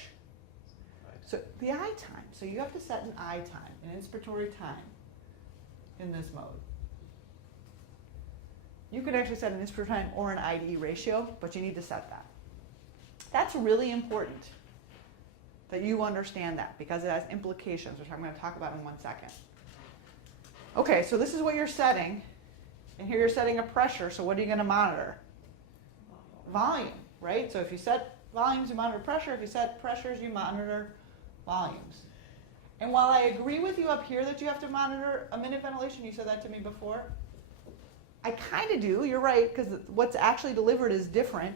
Right. So the I time. So you have to set an I time, an inspiratory time in this mode. You could actually set an inspiratory time or an IDE ratio, but you need to set that. That's really important that you understand that because it has implications, which I'm going to talk about in 1 second. Okay, so this is what you're setting. And here you're setting a pressure, so what are you going to monitor? Volume, right? So if you set volumes, you monitor pressure. If you set pressures, you monitor volumes. And while I agree with you up here that you have to monitor a minute ventilation, you said that to me before, I kind of do, you're right, because what's actually delivered is different,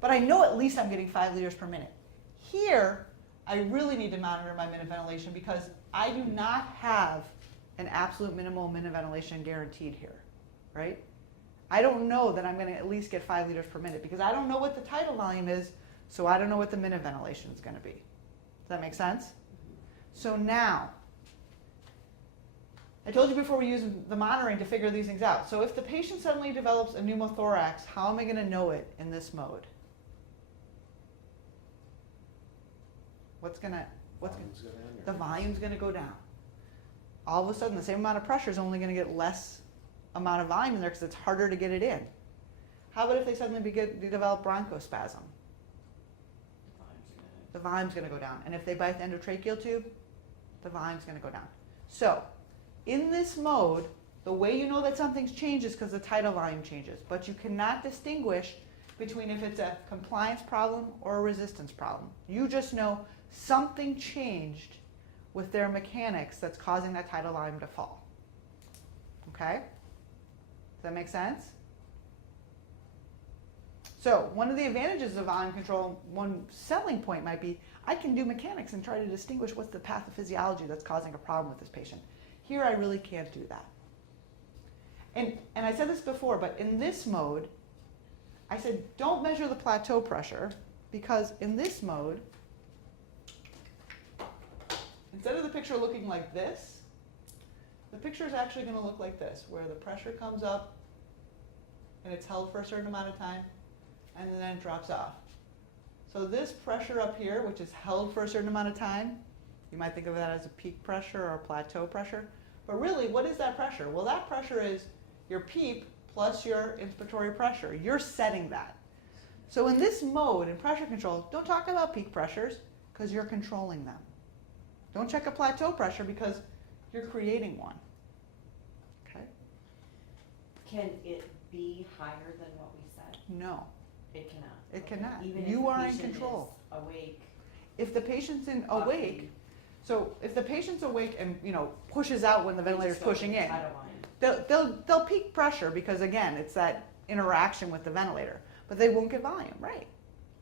but I know at least I'm getting 5 liters per minute. Here, I really need to monitor my minute ventilation because I do not have an absolute minimal minute ventilation guaranteed here, right? I don't know that I'm going to at least get 5 liters per minute because I don't know what the tidal volume is, so I don't know what the minute ventilation is going to be. Does that make sense? So now, I told you before we use the monitoring to figure these things out. So if the patient suddenly develops a pneumothorax, how am I going to know it in this mode? What's gonna, Volumes go down, the or- volume's gonna go down. All of a sudden, the same amount of pressure is only gonna get less amount of volume in there because it's harder to get it in. How about if they suddenly develop bronchospasm? The volume's gonna go down. And if they bite the endotracheal tube, the volume's gonna go down. So, in this mode, the way you know that something's changed is because the tidal volume changes. But you cannot distinguish between if it's a compliance problem or a resistance problem. You just know something changed with their mechanics that's causing that tidal volume to fall. Okay? Does that make sense? So one of the advantages of volume control, one selling point might be, I can do mechanics and try to distinguish what's the pathophysiology that's causing a problem with this patient. Here I really can't do that. And I said this before, but in this mode, I said don't measure the plateau pressure, because in this mode, instead of the picture looking like this, the picture is actually going to look like this, where the pressure comes up and it's held for a certain amount of time, and then it drops off. So this pressure up here, which is held for a certain amount of time, you might think of that as a peak pressure or a plateau pressure. But really, what is that pressure? Well, that pressure is your PEEP plus your inspiratory pressure. You're setting that. So in this mode, in pressure control, don't talk about peak pressures because you're controlling them. Don't check a plateau pressure because you're creating one. Okay? Can it be higher than what we said? No, It cannot. it Okay. cannot. Even if You the are in patient control. is awake. If the patient's awake, walking, so if the patient's awake and pushes out when the they ventilator's just go pushing with in, tidal volume. they'll peak pressure because again, it's that interaction with the ventilator, but they won't get volume, right?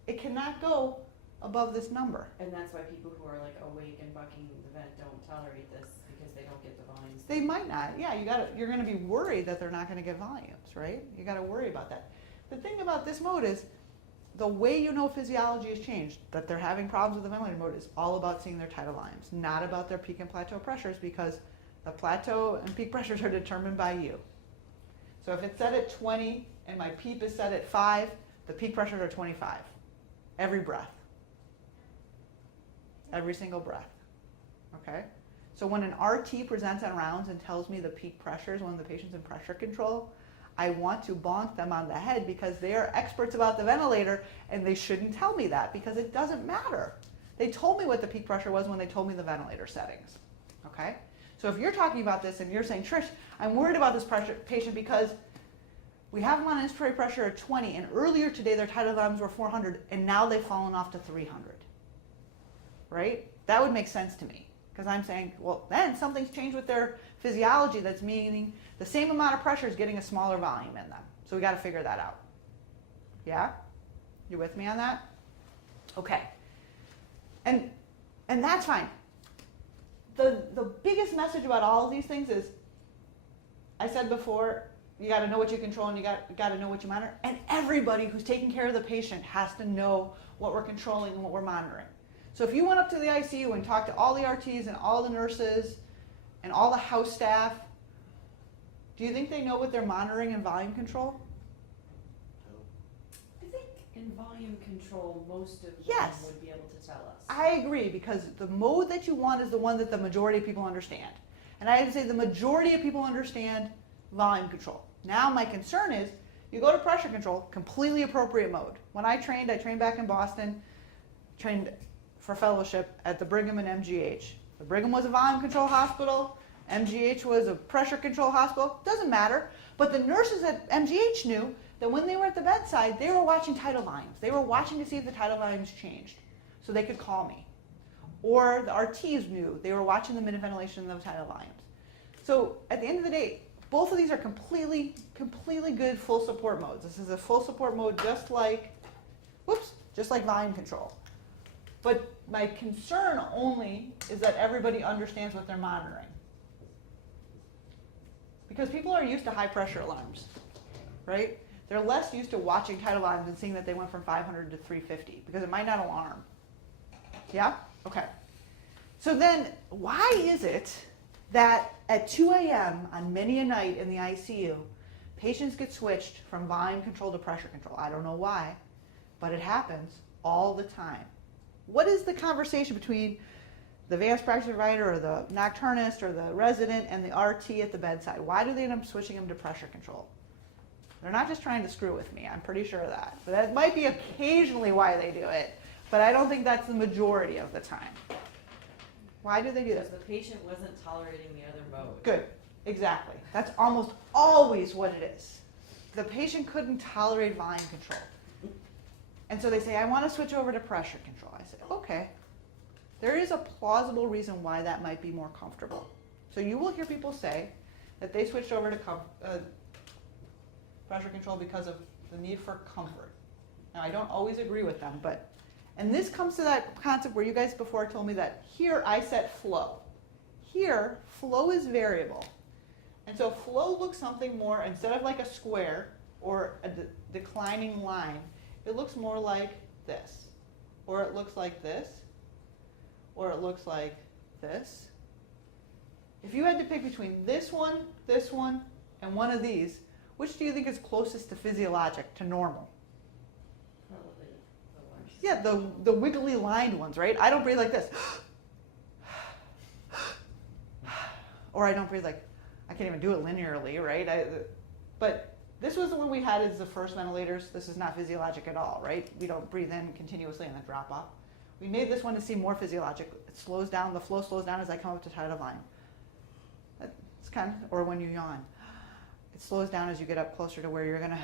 It cannot go above this number. And that's why people who are like awake and bucking the vent don't tolerate this because they don't get the volumes. They might not. Yeah, you're going to be worried that they're not going to get volumes, right? You got to worry about that. The thing about this mode is the way you know physiology has changed, that they're having problems with the ventilator mode, is all about seeing their tidal volumes, not about their peak and plateau pressures, because the plateau and peak pressures are determined by you. So if it's set at 20 and my PEEP is set at 5, the peak pressures are 25. Every breath. Every single breath. Okay? So when an RT presents on rounds and tells me the peak pressures when the patient's in pressure control, I want to bonk them on the head because they are experts about the ventilator and they shouldn't tell me that because it doesn't matter. They told me what the peak pressure was when they told me the ventilator settings. Okay? So if you're talking about this and you're saying, Trish, I'm worried about this patient because we have them on inspiratory pressure at 20 and earlier today their tidal volumes were 400 and now they've fallen off to 300. Right? That would make sense to me. Because I'm saying, well, then something's changed with their physiology that's meaning the same amount of pressure is getting a smaller volume in them. So we got to figure that out. Yeah? You with me on that? Okay. And that's fine. The biggest message about all of these things is, I said before, you got to know what you control and you got to know what you monitor. And everybody who's taking care of the patient has to know what we're controlling and what we're monitoring. So if you went up to the ICU and talked to all the RTs and all the nurses and all the house staff, do you think they know what they're monitoring in volume control? I think in volume control, most of Yes. them would be able to tell us. I agree, because the mode that you want is the one that the majority of people understand. And I would say the majority of people understand volume control. Now my concern is, you go to pressure control, completely appropriate mode. When I trained back in Boston, trained for fellowship at the Brigham and MGH. The Brigham was a volume control hospital, MGH was a pressure control hospital, doesn't matter. But the nurses at MGH knew that when they were at the bedside, they were watching tidal volumes. They were watching to see if the tidal volumes changed so they could call me. Or the RTs knew, they were watching the minute ventilation of the tidal volumes. So at the end of the day, both of these are completely good full support modes. This is a full support mode just like volume control. But my concern only is that everybody understands what they're monitoring. Because people are used to high pressure alarms, right? They're less used to watching tidal volumes and seeing that they went from 500 to 350 because it might not alarm. Yeah? Okay. So then why is it that at 2 a.m. on many a night in the ICU, patients get switched from volume control to pressure control? I don't know why, but it happens all the time. what is the conversation between the advanced practice provider or the nocturnist or the resident and the RT at the bedside? Why do they end up switching them to pressure control? They're not just trying to screw with me, I'm pretty sure of that. But that might be occasionally why they do it, but I don't think that's the majority of the time. Why do they do Because this? the patient wasn't tolerating the other mode. Good, exactly. That's almost always what it is. The patient couldn't tolerate volume control. And so they say, I want to switch over to pressure control. I say, okay. There is a plausible reason why that might be more comfortable. So you will hear people say that they switched over to pressure control because of the need for comfort. Now, I don't always agree with them, but, and this comes to that concept where you guys before told me that here I set flow. Here, flow is variable. And so flow looks something more, instead of like a square or a declining line, it looks more like this. Or it looks like this. Or it looks like this. If you had to pick between this one, and one of these, which do you think is closest to physiologic, to normal? Probably the worst. Yeah, the wiggly lined ones, right? I don't breathe like this. Or I don't breathe like, I can't even do it linearly, right? But this was the one we had as the first ventilators. This is not physiologic at all, right? We don't breathe in continuously and then drop off. We made this one to seem more physiologic. It slows down, the flow slows down as I come up to tidal volume. It's kind of, or when you yawn. It slows down as you get up closer to where you're gonna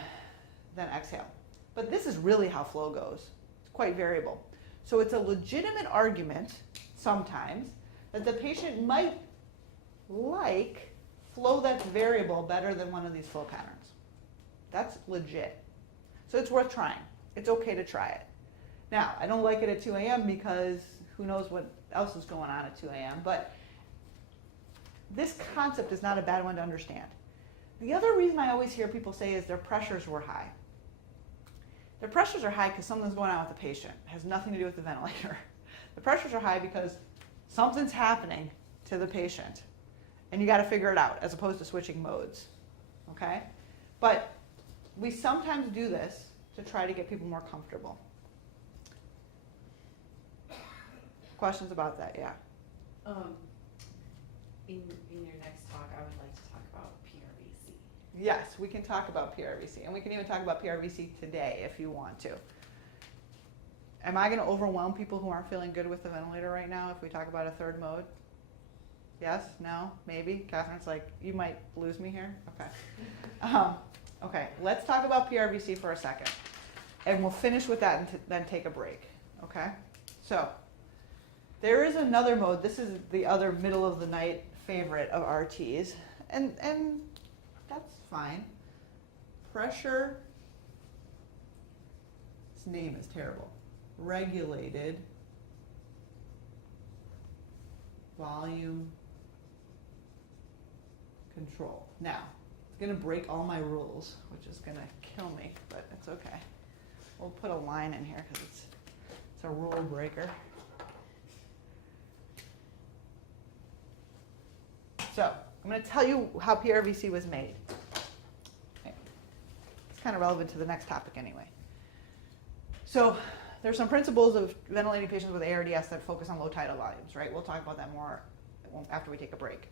then exhale. But this is really how flow goes. It's quite variable. So it's a legitimate argument, sometimes, that the patient might like flow that's variable better than one of these flow patterns. That's legit. So it's worth trying. It's okay to try it. Now, I don't like it at 2 a.m. because who knows what else is going on at 2 a.m., but this concept is not a bad one to understand. The other reason I always hear people say is their pressures were high. Their pressures are high because something's going on with the patient. It has nothing to do with the ventilator. The pressures are high because something's happening to the patient, and you got to figure it out as opposed to switching modes, okay? But we sometimes do this to try to get people more comfortable. Questions about that? Yeah. In your next talk, I would like to talk about PRVC. Yes, we can talk about PRVC, and we can even talk about PRVC today if you want to. Am I going to overwhelm people who aren't feeling good with the ventilator right now if we talk about a third mode? Yes? No? Maybe? Catherine's like, you might lose me here? Okay. Okay, let's talk about PRVC for a second. And we'll finish with that and then take a break. Okay? So, there is another mode. This is the other middle of the night favorite of RTs. And that's fine. Pressure, its name is terrible. Regulated volume control. Now, it's going to break all my rules, which is going to kill me, but it's okay. We'll put a line in here because it's a rule breaker. So, I'm going to tell you how PRVC was made. Okay. It's kind of relevant to the next topic anyway. So, there's some principles of ventilating patients with ARDS that focus on low tidal volumes, right? We'll talk about that more after we take a break.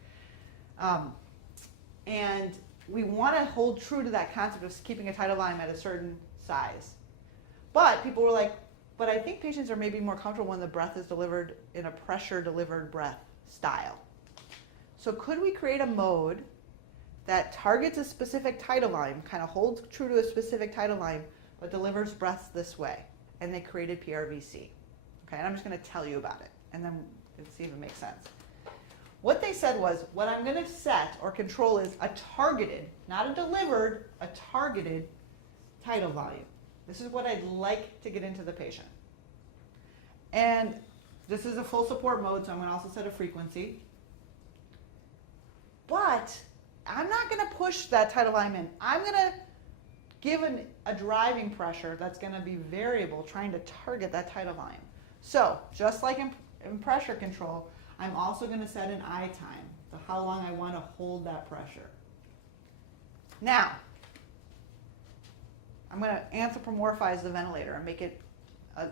And we want to hold true to that concept of keeping a tidal volume at a certain size. But people were like, but I think patients are maybe more comfortable when the breath is delivered in a pressure-delivered breath style. So could we create a mode that targets a specific tidal volume, kind of holds true to a specific tidal volume, but delivers breaths this way? And they created PRVC. Okay, and I'm just going to tell you about it, and then we'll see if it makes sense. What they said was, what I'm going to set or control is a targeted, not a delivered, a targeted tidal volume. This is what I'd like to get into the patient. And this is a full support mode, so I'm going to also set a frequency. But I'm not going to push that tidal volume in. I'm going to give a driving pressure that's going to be variable, trying to target that tidal volume. So, just like in pressure control, I'm also going to set an I time, so how long I want to hold that pressure. Now, I'm going to anthropomorphize the ventilator and make it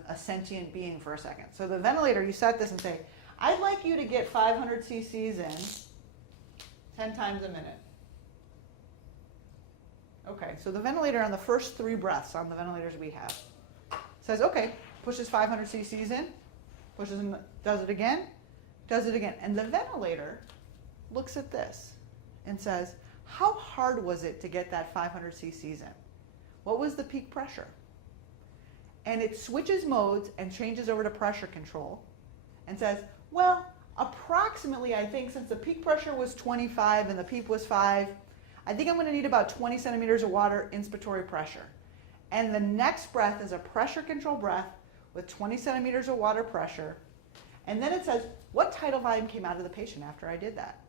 a sentient being for a second. So the ventilator, you set this and say, I'd like you to get 500 cc's in 10 times a minute. Okay, so the ventilator on the first 3 breaths on the ventilators we have says, okay, pushes 500 cc's in, pushes in, does it again, does it again. And the ventilator looks at this and says, how hard was it to get that 500 cc's in? What was the peak pressure? And it switches modes and changes over to pressure control and says, well, approximately, I think since the peak pressure was 25 and the PEEP was 5, I think I'm going to need about 20 centimeters of water inspiratory pressure. And the next breath is a pressure control breath with 20 centimeters of water pressure. And then it says, what tidal volume came out of the patient after I did that?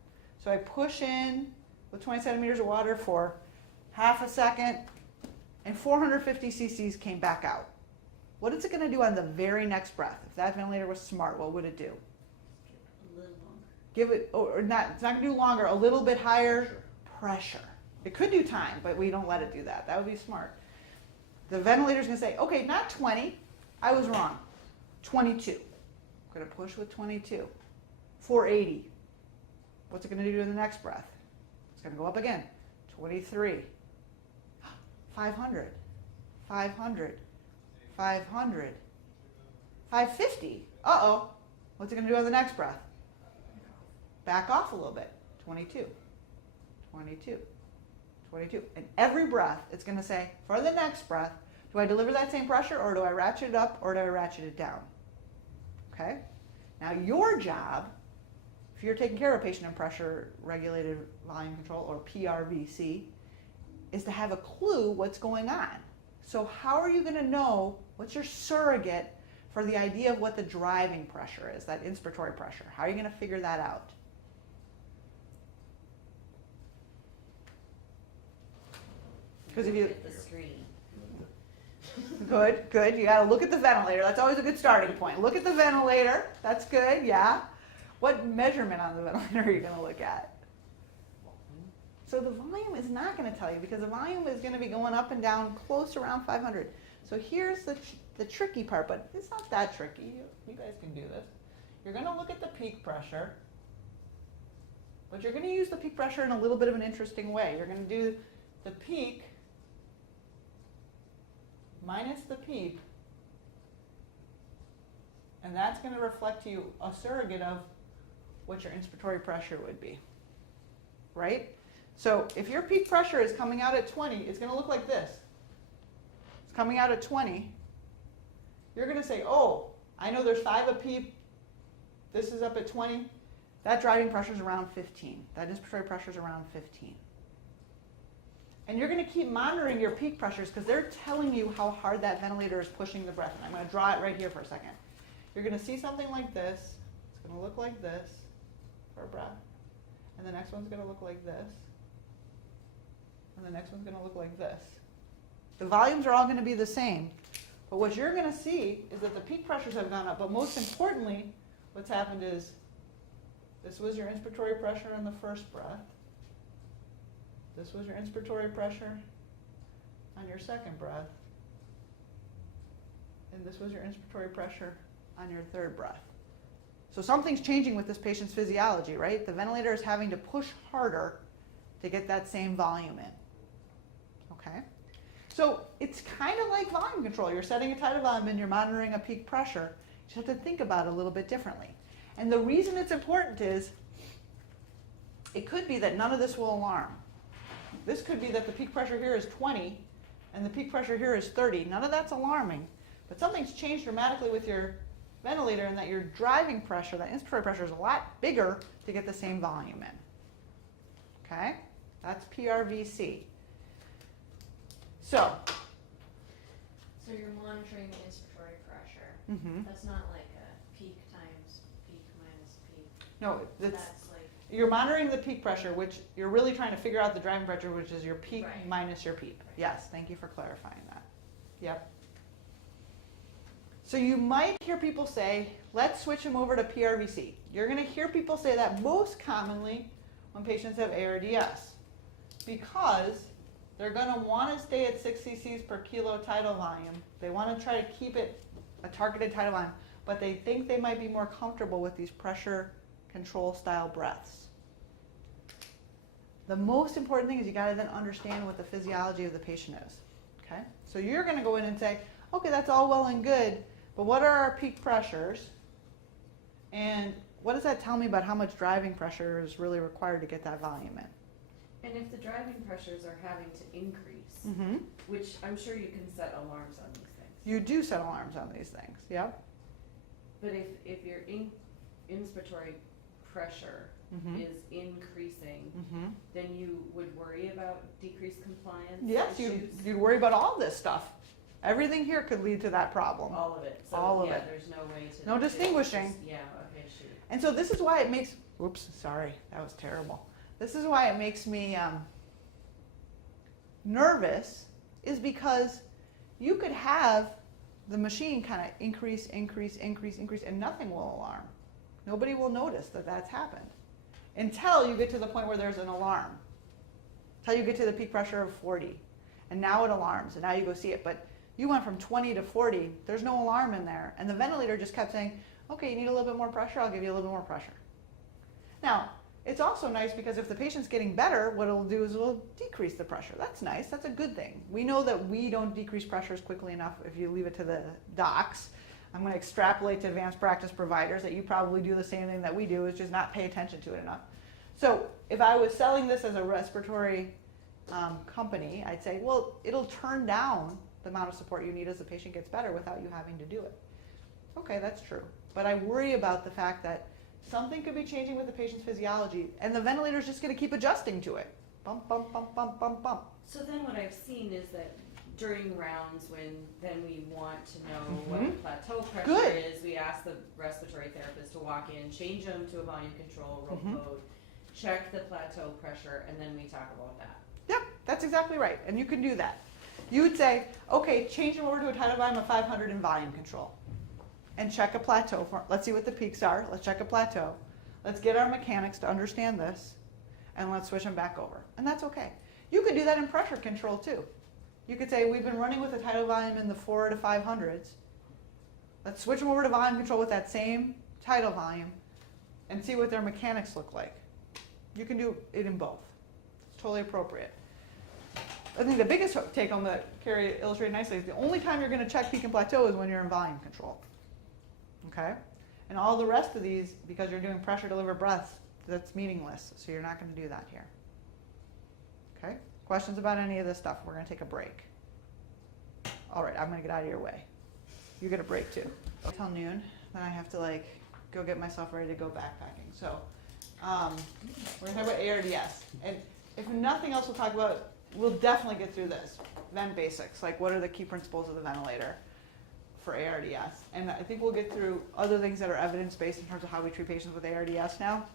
So I push in with 20 centimeters of water for half a second, and 450 cc's came back out. What is it going to do on the very next breath? If that ventilator was smart, what would it do? A little longer. Give it, or not, it's not going to do longer, a little bit higher pressure. It could do time, but we don't let it do that. That would be smart. The ventilator's going to say, okay, not 20, I was wrong, 22. I'm going to push with 22. 480. What's it going to do in the next breath? It's going to go up again, 23. 500, 500, 500, 550. Uh-oh. What's it going to do on the next breath? Back off a little bit. 22, 22, 22. And every breath, it's going to say, for the next breath, do I deliver that same pressure, or do I ratchet it up, or do I ratchet it down? Okay? Now your job, if you're taking care of a patient in pressure regulated volume control, or PRVC, is to have a clue what's going on. So how are you going to know, what's your surrogate for the idea of what the driving pressure is, that inspiratory pressure? How are you going to figure that out? Because if you, Look at the screen. good, good, you got to look at the ventilator. That's always a good starting point. Look at the ventilator. That's good, yeah. What measurement on the ventilator are you going to look at? So the volume is not going to tell you, because the volume is going to be going up and down close around 500. So here's the tricky part, but it's not that tricky. You guys can do this. You're going to look at the peak pressure, but you're going to use the peak pressure in a little bit of an interesting way. You're going to do the peak minus the PEEP, and that's going to reflect to you a surrogate of what your inspiratory pressure would be, right? So if your peak pressure is coming out at 20, it's going to look like this. It's coming out at 20. You're going to say, oh, I know there's 5 of PEEP. This is up at 20. That driving pressure is around 15. That inspiratory pressure is around 15. And you're going to keep monitoring your peak pressures, because they're telling you how hard that ventilator is pushing the breath. And I'm going to draw it right here for a second. You're going to see something like this. It's going to look like this for a breath. And the next one's going to look like this. And the next one's going to look like this. The volumes are all going to be the same. But what you're going to see is that the peak pressures have gone up. But most importantly, what's happened is this was your inspiratory pressure in the first breath. This was your inspiratory pressure on your second breath. And this was your inspiratory pressure on your third breath. So something's changing with this patient's physiology, right? The ventilator is having to push harder to get that same volume in. Okay? So it's kind of like volume control. You're setting a tidal volume and you're monitoring a peak pressure. You just have to think about it a little bit differently. And the reason it's important is it could be that none of this will alarm. This could be that the peak pressure here is 20 and the peak pressure here is 30. None of that's alarming, but something's changed dramatically with your ventilator, and that your driving pressure, that inspiratory pressure, is a lot bigger to get the same volume in. Okay? That's PRVC. So you're monitoring the inspiratory pressure. mhm. That's not like a peak times peak minus peak. No, That's that's, like, you're monitoring the peak pressure, which you're really trying to figure out the driving pressure, which is your peak Right. minus your PEEP. Right. Yes, thank you for clarifying that. Yep. So you might hear people say, let's switch them over to PRVC. You're going to hear people say that most commonly when patients have ARDS, because they're going to want to stay at 6 cc's per kilo tidal volume. They want to try to keep it a targeted tidal volume, but they think they might be more comfortable with these pressure control style breaths. The most important thing is you got to then understand what the physiology of the patient is. Okay? So you're going to go in and say, okay, that's all well and good, but what are our peak pressures? And what does that tell me about how much driving pressure is really required to get that volume in? And if the driving pressures are having to increase, Mm-hmm. which I'm sure you can set alarms on these things. You do set alarms on these things, yep. But if your inspiratory pressure Mm-hmm. is increasing, Mm-hmm. then you would worry about decreased compliance Yes, issues? you'd worry about all this stuff. Everything here could lead to that problem. All of it. So, All of yeah, it. there's no way to. No it's distinguishing. just- Yeah, okay, shoot. And so this is why it makes, whoops, sorry, that was terrible. This is why it makes me nervous, is because you could have the machine kind of increase, and nothing will alarm. Nobody will notice that that's happened until you get to the point where there's an alarm. Until you get to the peak pressure of 40. And now it alarms, and now you go see it. But you went from 20 to 40, there's no alarm in there. And the ventilator just kept saying, okay, you need a little bit more pressure, I'll give you a little bit more pressure. Now, it's also nice because if the patient's getting better, what it'll do is it'll decrease the pressure. That's nice, that's a good thing. We know that we don't decrease pressures quickly enough if you leave it to the docs. I'm going to extrapolate to advanced practice providers that you probably do the same thing that we do, is just not pay attention to it enough. So if I was selling this as a respiratory company, I'd say, well, it'll turn down the amount of support you need as the patient gets better without you having to do it. Okay, that's true. But I worry about the fact that something could be changing with the patient's physiology, and the ventilator's just going to keep adjusting to it. Bump, bump, bump, bump, bump, bump. So then what I've seen is that during rounds when then we want to know what the plateau pressure Good. is, we ask the respiratory therapist to walk in, change them to a volume control, rope mode, check the plateau pressure, and then we talk about that. Yep, that's exactly right, and you can do that. You would say, okay, change them over to a tidal volume of 500 in volume control, and check a plateau. Let's see what the peaks are. Let's check a plateau. Let's get our mechanics to understand this, and let's switch them back over. And that's okay. You could do that in pressure control too. You could say, we've been running with a tidal volume in the 4 to 500s. Let's switch them over to volume control with that same tidal volume and see what their mechanics look like. You can do it in both. It's totally appropriate. I think the biggest take home that Carrie illustrated nicely is the only time you're going to check peak and plateau is when you're in volume control. Okay? And all the rest of these, because you're doing pressure delivered breaths, that's meaningless. So you're not going to do that here. Okay? Questions about any of this stuff? We're going to take a break. All right, I'm going to get out of your way. You get a break too. Until noon, then I have to go get myself ready to go backpacking. So we're going to talk about ARDS. And if nothing else we'll definitely get through this. Vent basics, like what are the key principles of the ventilator for ARDS. And I think we'll get through other things that are evidence-based in terms of how we treat patients with ARDS now.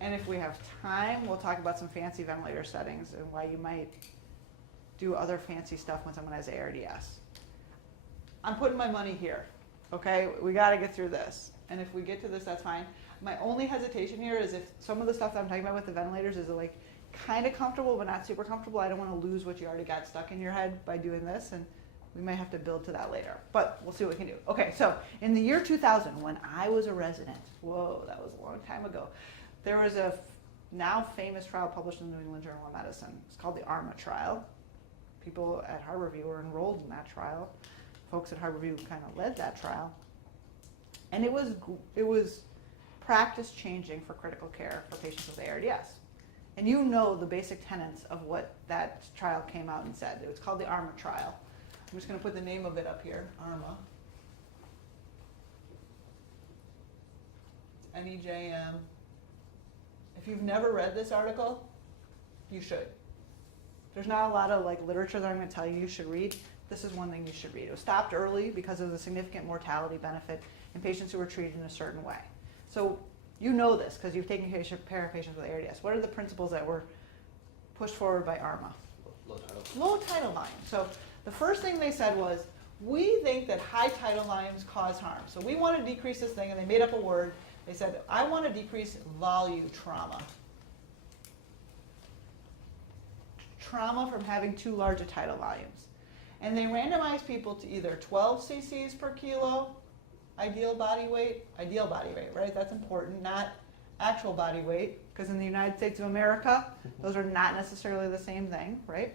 And if we have time, we'll talk about some fancy ventilator settings and why you might do other fancy stuff when someone has ARDS. I'm putting my money here, okay? We got to get through this. And if we get to this, that's fine. My only hesitation here is if some of the stuff that I'm talking about with the ventilators is kind of comfortable but not super comfortable. I don't want to lose what you already got stuck in your head by doing this, and we might have to build to that later. But we'll see what we can do. Okay, so in the year 2000, when I was a resident, whoa, that was a long time ago, there was a now famous trial published in the New England Journal of Medicine. It's called the ARMA trial. People at Harborview were enrolled in that trial. Folks at Harborview kind of led that trial. And it was practice changing for critical care for patients with ARDS. And you know the basic tenets of what that trial came out and said. It was called the ARMA trial. I'm just going to put the name of it up here, ARMA. It's NEJM. If you've never read this article, you should. There's not a lot of literature that I'm going to tell you should read. This is one thing you should read. It was stopped early because of the significant mortality benefit in patients who were treated in a certain way. So you know this because you've taken care of patients with ARDS. What are the principles that were pushed forward by ARMA? Low tidal. Low tidal volume. So the first thing they said was, we think that high tidal volumes cause harm. So we want to decrease this thing, and they made up a word. They said, I want to decrease volutrauma. Trauma from having too large a tidal volumes. And they randomized people to either 12 cc's per kilo, ideal body weight, right? That's important, not actual body weight, because in the United States of America, those are not necessarily the same thing, right?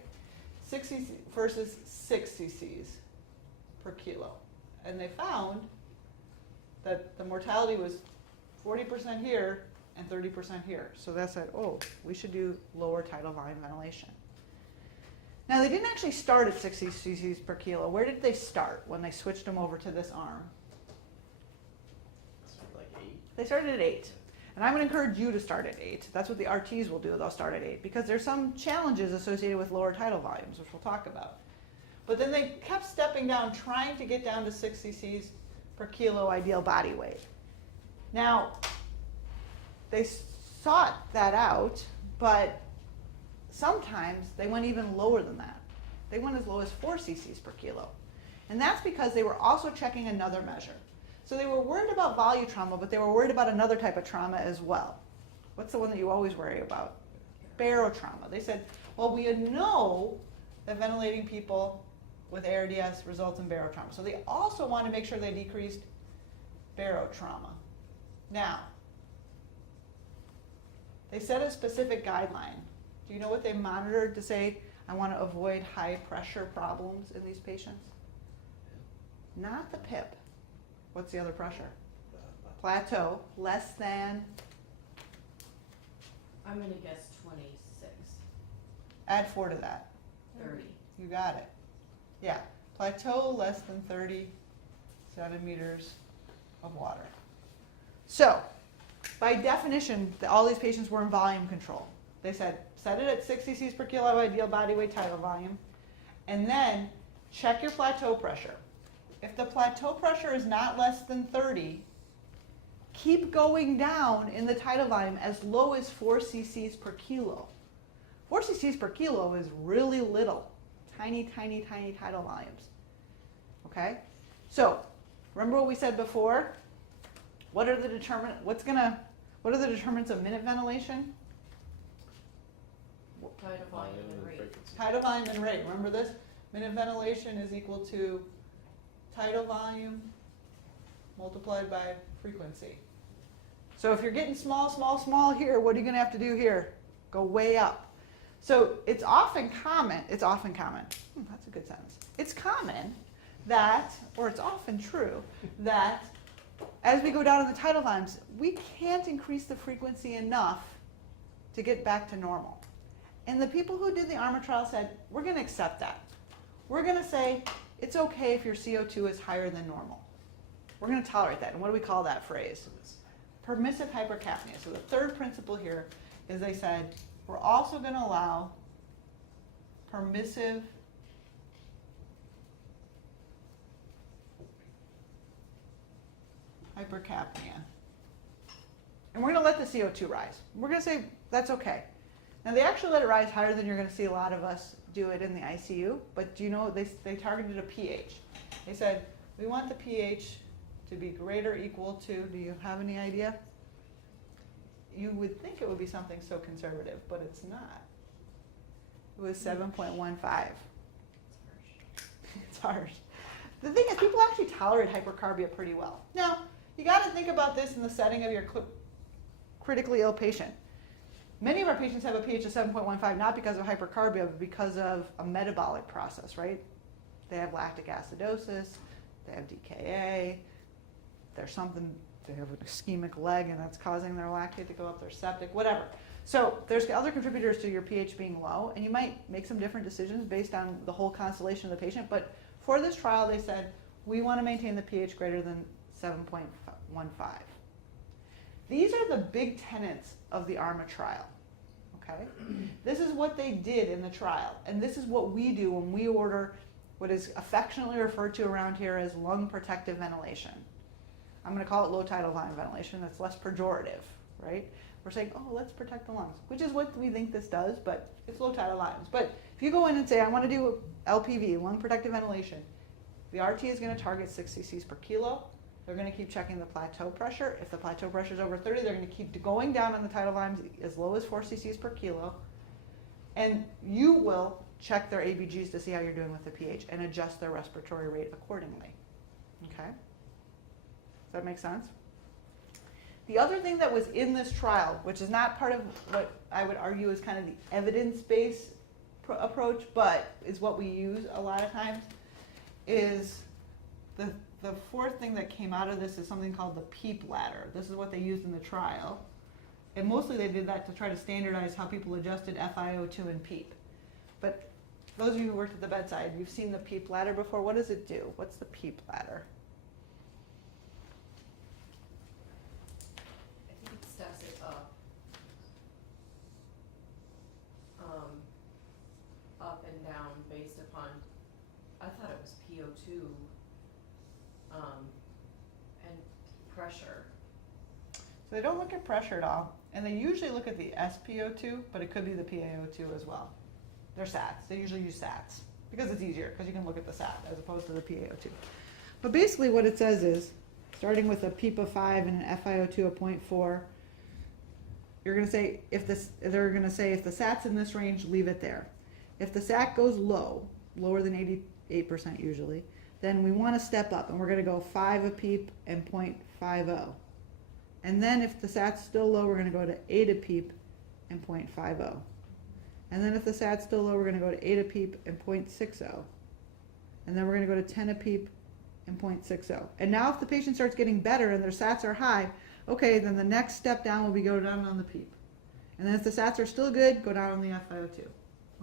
6 cc versus 6 cc's per kilo. And they found that the mortality was 40% here and 30% here. So they said, oh, we should do lower tidal volume ventilation. Now, they didn't actually start at 60 cc's per kilo. Where did they start when they switched them over to this arm? Sort of like 8. They started at 8. And I'm going to encourage you to start at 8. That's what the RTs will do. They'll start at 8 because there's some challenges associated with lower tidal volumes, which we'll talk about. But then they kept stepping down, trying to get down to 6 cc's per kilo ideal body weight. Now, they sought that out, but sometimes they went even lower than that. They went as low as 4 cc's per kilo. And that's because they were also checking another measure. So they were worried about volume trauma, but they were worried about another type of trauma as well. What's the one that you always worry about? Barotrauma. They said, well, we know that ventilating people with ARDS results in barotrauma. So they also want to make sure they decreased barotrauma. Now, they set a specific guideline. Do you know what they monitored to say, I want to avoid high pressure problems in these patients? Not the PIP. What's the other pressure? Plateau, less than, I'm gonna guess 26, add 4 to that. 30. You got it. Yeah, plateau less than 30 centimeters of water. So, by definition, all these patients were in volume control. They said, set it at 6 cc's per kilo ideal body weight tidal volume, and then check your plateau pressure. If the plateau pressure is not less than 30, keep going down in the tidal volume as low as 4 cc's per kilo. 4 cc's per kilo is really little. Tiny, tiny, tiny tidal volumes. Okay? So, remember what we said before? What are the determinants of minute ventilation? Tidal volume and rate. frequency. Tidal volume and rate. Remember this? Minute ventilation is equal to tidal volume multiplied by frequency. So if you're getting small, small, small here, what are you going to have to do here? Go way up. So it's often common, that's a good sentence. It's common that, or it's often true, that as we go down in the tidal volumes, we can't increase the frequency enough to get back to normal. And the people who did the ARMA trial said, we're going to accept that. We're going to say, it's okay if your CO2 is higher than normal. We're going to tolerate that. And what do we call that phrase? Permissive hypercapnia. So the third principle here is they said, we're also going to allow permissive hypercapnia. And we're going to let the CO2 rise. We're going to say that's okay. Now, they actually let it rise higher than you're going to see a lot of us do it in the ICU, but do you know they targeted a pH. They said, we want the pH to be greater or equal to, do you have any idea? You would think it would be something so conservative, but it's not. It was 7.15. It's harsh. The thing is, people actually tolerate hypercarbia pretty well. Now, you got to think about this in the setting of your critically ill patient. Many of our patients have a pH of 7.15 not because of hypercarbia, but because of a metabolic process, right? They have lactic acidosis, they have DKA, there's something, they have an ischemic leg and that's causing their lactate to go up, they're septic, whatever. So there's other contributors to your pH being low, and you might make some different decisions based on the whole constellation of the patient, but for this trial they said, we want to maintain the pH greater than 7.15. These are the big tenets of the ARMA trial. Okay? This is what they did in the trial, and this is what we do when we order what is affectionately referred to around here as lung protective ventilation. I'm going to call it low tidal volume ventilation. That's less pejorative, right? We're saying, oh, let's protect the lungs, which is what we think this does, but it's low tidal volumes. But if you go in and say, I want to do LPV, lung protective ventilation, the RT is going to target 6 cc's per kilo. They're going to keep checking the plateau pressure. If the plateau pressure is over 30, they're going to keep going down on the tidal volumes as low as 4 cc's per kilo. And you will check their ABGs to see how you're doing with the pH, and adjust their respiratory rate accordingly. Okay? Does that make sense? The other thing that was in this trial, which is not part of what I would argue is kind of the evidence-based approach, but is what we use a lot of times, is the fourth thing that came out of this is something called the PEEP ladder. This is what they used in the trial. And mostly they did that to try to standardize how people adjusted FiO2 and PEEP. But those of you who worked at the bedside, you've seen the PEEP ladder before. What does it do? What's the PEEP ladder? I think it steps it up. Up and down based upon, I thought it was PO2, and pressure. So they don't look at pressure at all. And they usually look at the SpO2, but it could be the PaO2 as well. They're SATs. They usually use SATs because it's easier, because you can look at the SAT as opposed to the PaO2. But basically what it says is, starting with a PEEP of 5 and an FiO2 of 0.4, you're going to say, they're going to say if the SAT's in this range, leave it there. If the SAT goes low, lower than 88% usually, then we want to step up, and we're going to go 5 a PEEP and 0.50. And then if the SAT's still low, we're going to go to 8 a PEEP and 0.50. And then if the SAT's still low, we're going to go to 8 a PEEP and 0.60. And then we're going to go to 10 a PEEP and 0.60. And now if the patient starts getting better and their SATs are high, okay, then the next step down will be go down on the PEEP. And then if the SATs are still good, go down on the FiO2.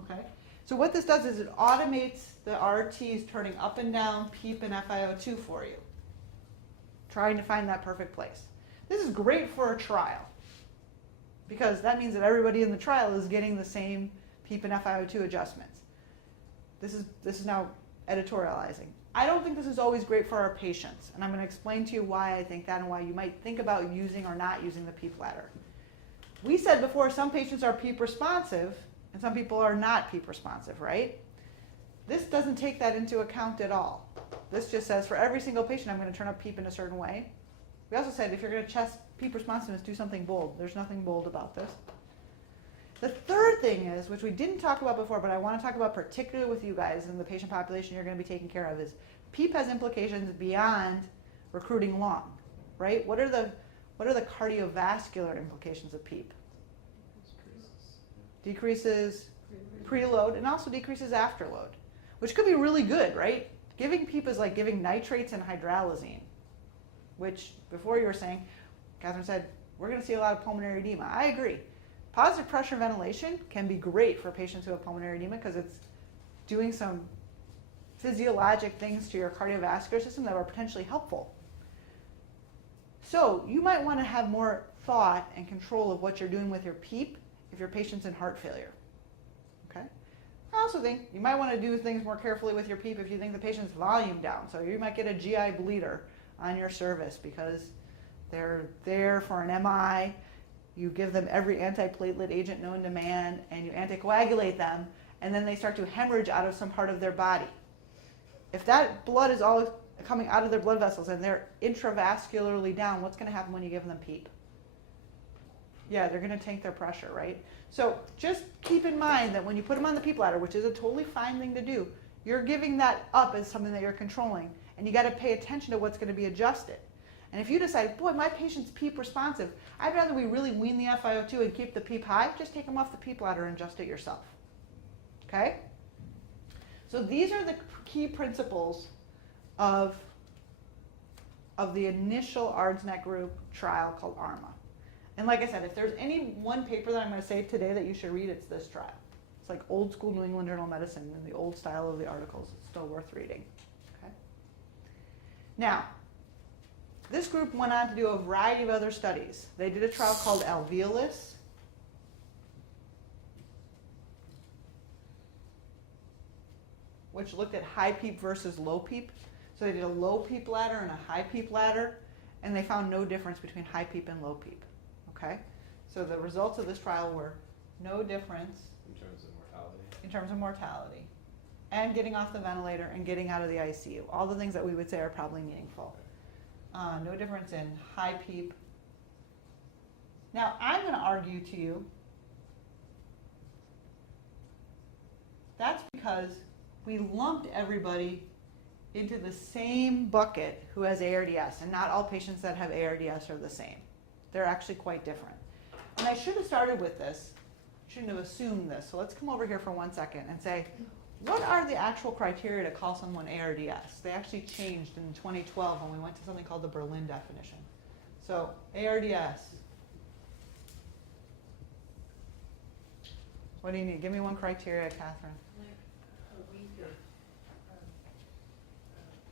Okay? So what this does is it automates the RTs turning up and down PEEP and FiO2 for you, trying to find that perfect place. This is great for a trial, because that means that everybody in the trial is getting the same PEEP and FiO2 adjustments. This is now editorializing. I don't think this is always great for our patients, and I'm going to explain to you why I think that and why you might think about using or not using the PEEP ladder. We said before some patients are PEEP responsive and some people are not PEEP responsive, right? This doesn't take that into account at all. This just says for every single patient I'm going to turn up PEEP in a certain way. We also said if you're going to test PEEP responsiveness, do something bold. There's nothing bold about this. The third thing is, which we didn't talk about before, but I want to talk about particularly with you guys and the patient population you're going to be taking care of, is PEEP has implications beyond recruiting lung, right? What are the cardiovascular implications of PEEP? Decreases preload and also decreases afterload, which could be really good, right? Giving PEEP is like giving nitrates and hydralazine, which before you were saying, Catherine said, we're going to see a lot of pulmonary edema. I agree. Positive pressure ventilation can be great for patients who have pulmonary edema because it's doing some physiologic things to your cardiovascular system that are potentially helpful. So you might want to have more thought and control of what you're doing with your PEEP if your patient's in heart failure. Okay? I also think you might want to do things more carefully with your PEEP if you think the patient's volume down. So you might get a GI bleeder on your service because they're there for an MI. You give them every antiplatelet agent known to man, and you anticoagulate them, and then they start to hemorrhage out of some part of their body. If that blood is all coming out of their blood vessels and they're intravascularly down, what's going to happen when you give them PEEP? Yeah, they're going to tank their pressure, right? So just keep in mind that when you put them on the PEEP ladder, which is a totally fine thing to do, you're giving that up as something that you're controlling, and you got to pay attention to what's going to be adjusted. And if you decide, boy, my patient's PEEP responsive, I'd rather we really wean the FiO2 and keep the PEEP high, just take them off the PEEP ladder and adjust it yourself. Okay? So these are the key principles of the initial ARDSNet group trial called ARMA. And like I said, if there's any one paper that I'm going to say today that you should read, it's this trial. It's like old school New England Journal of Medicine in the old style of the articles. It's still worth reading. Okay? Now, this group went on to do a variety of other studies. They did a trial called Alveolus. Which looked at high PEEP versus low PEEP. So they did a low PEEP ladder and a high PEEP ladder, and they found no difference between high PEEP and low PEEP. Okay? So the results of this trial were no difference in terms of mortality. And getting off the ventilator and getting out of the ICU. All the things that we would say are probably meaningful. No difference in high PEEP. Now, I'm going to argue to you That's because we lumped everybody into the same bucket who has ARDS, and not all patients that have ARDS are the same. They're actually quite different. And I should have started with this, shouldn't have assumed this. So let's come over here for 1 second and say, what are the actual criteria to call someone ARDS? They actually changed in 2012 when we went to something called the Berlin definition. So ARDS. What do you need? Give me one criteria, Catherine. Like a week of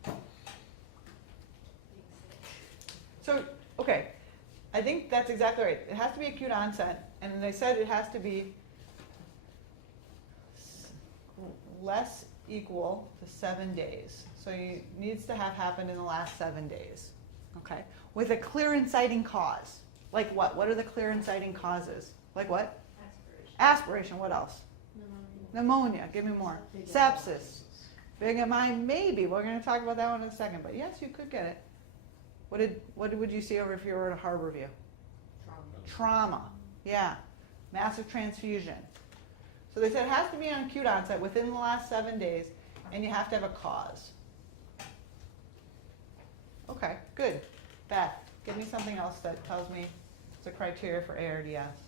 being sick. So, okay, I think that's exactly right. It has to be acute onset, and they said it has to be less equal to 7 days. So it needs to have happened in the last 7 days, okay? With a clear inciting cause. Like what? What are the clear inciting causes? Like what? Aspiration. Aspiration, what else? Pneumonia, give me more. Sepsis. Big MI, maybe. We're going to talk about that one in a second, but yes, you could get it. What would you see over if you were at a Harborview? Trauma, yeah. Massive transfusion. So they said it has to be on acute onset within the last 7 days, and you have to have a cause. Okay, good. Beth, give me something else that tells me it's a criteria for ARDS.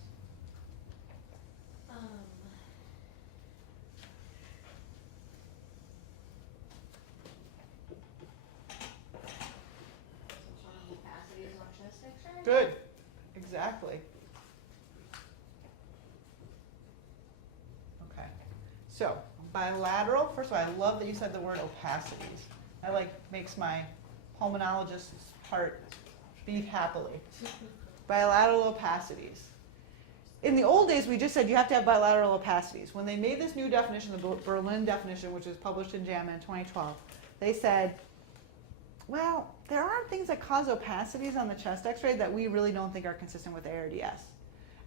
Capacities on chest X-ray? Good, exactly. Okay, so bilateral, first of all, I love that you said the word opacities. That like makes my pulmonologist's heart beat happily. Bilateral opacities. In the old days, we just said you have to have bilateral opacities. When they made this new definition, the Berlin definition, which was published in JAMA in 2012, they said, well, there are things that cause opacities on the chest x-ray that we really don't think are consistent with ARDS.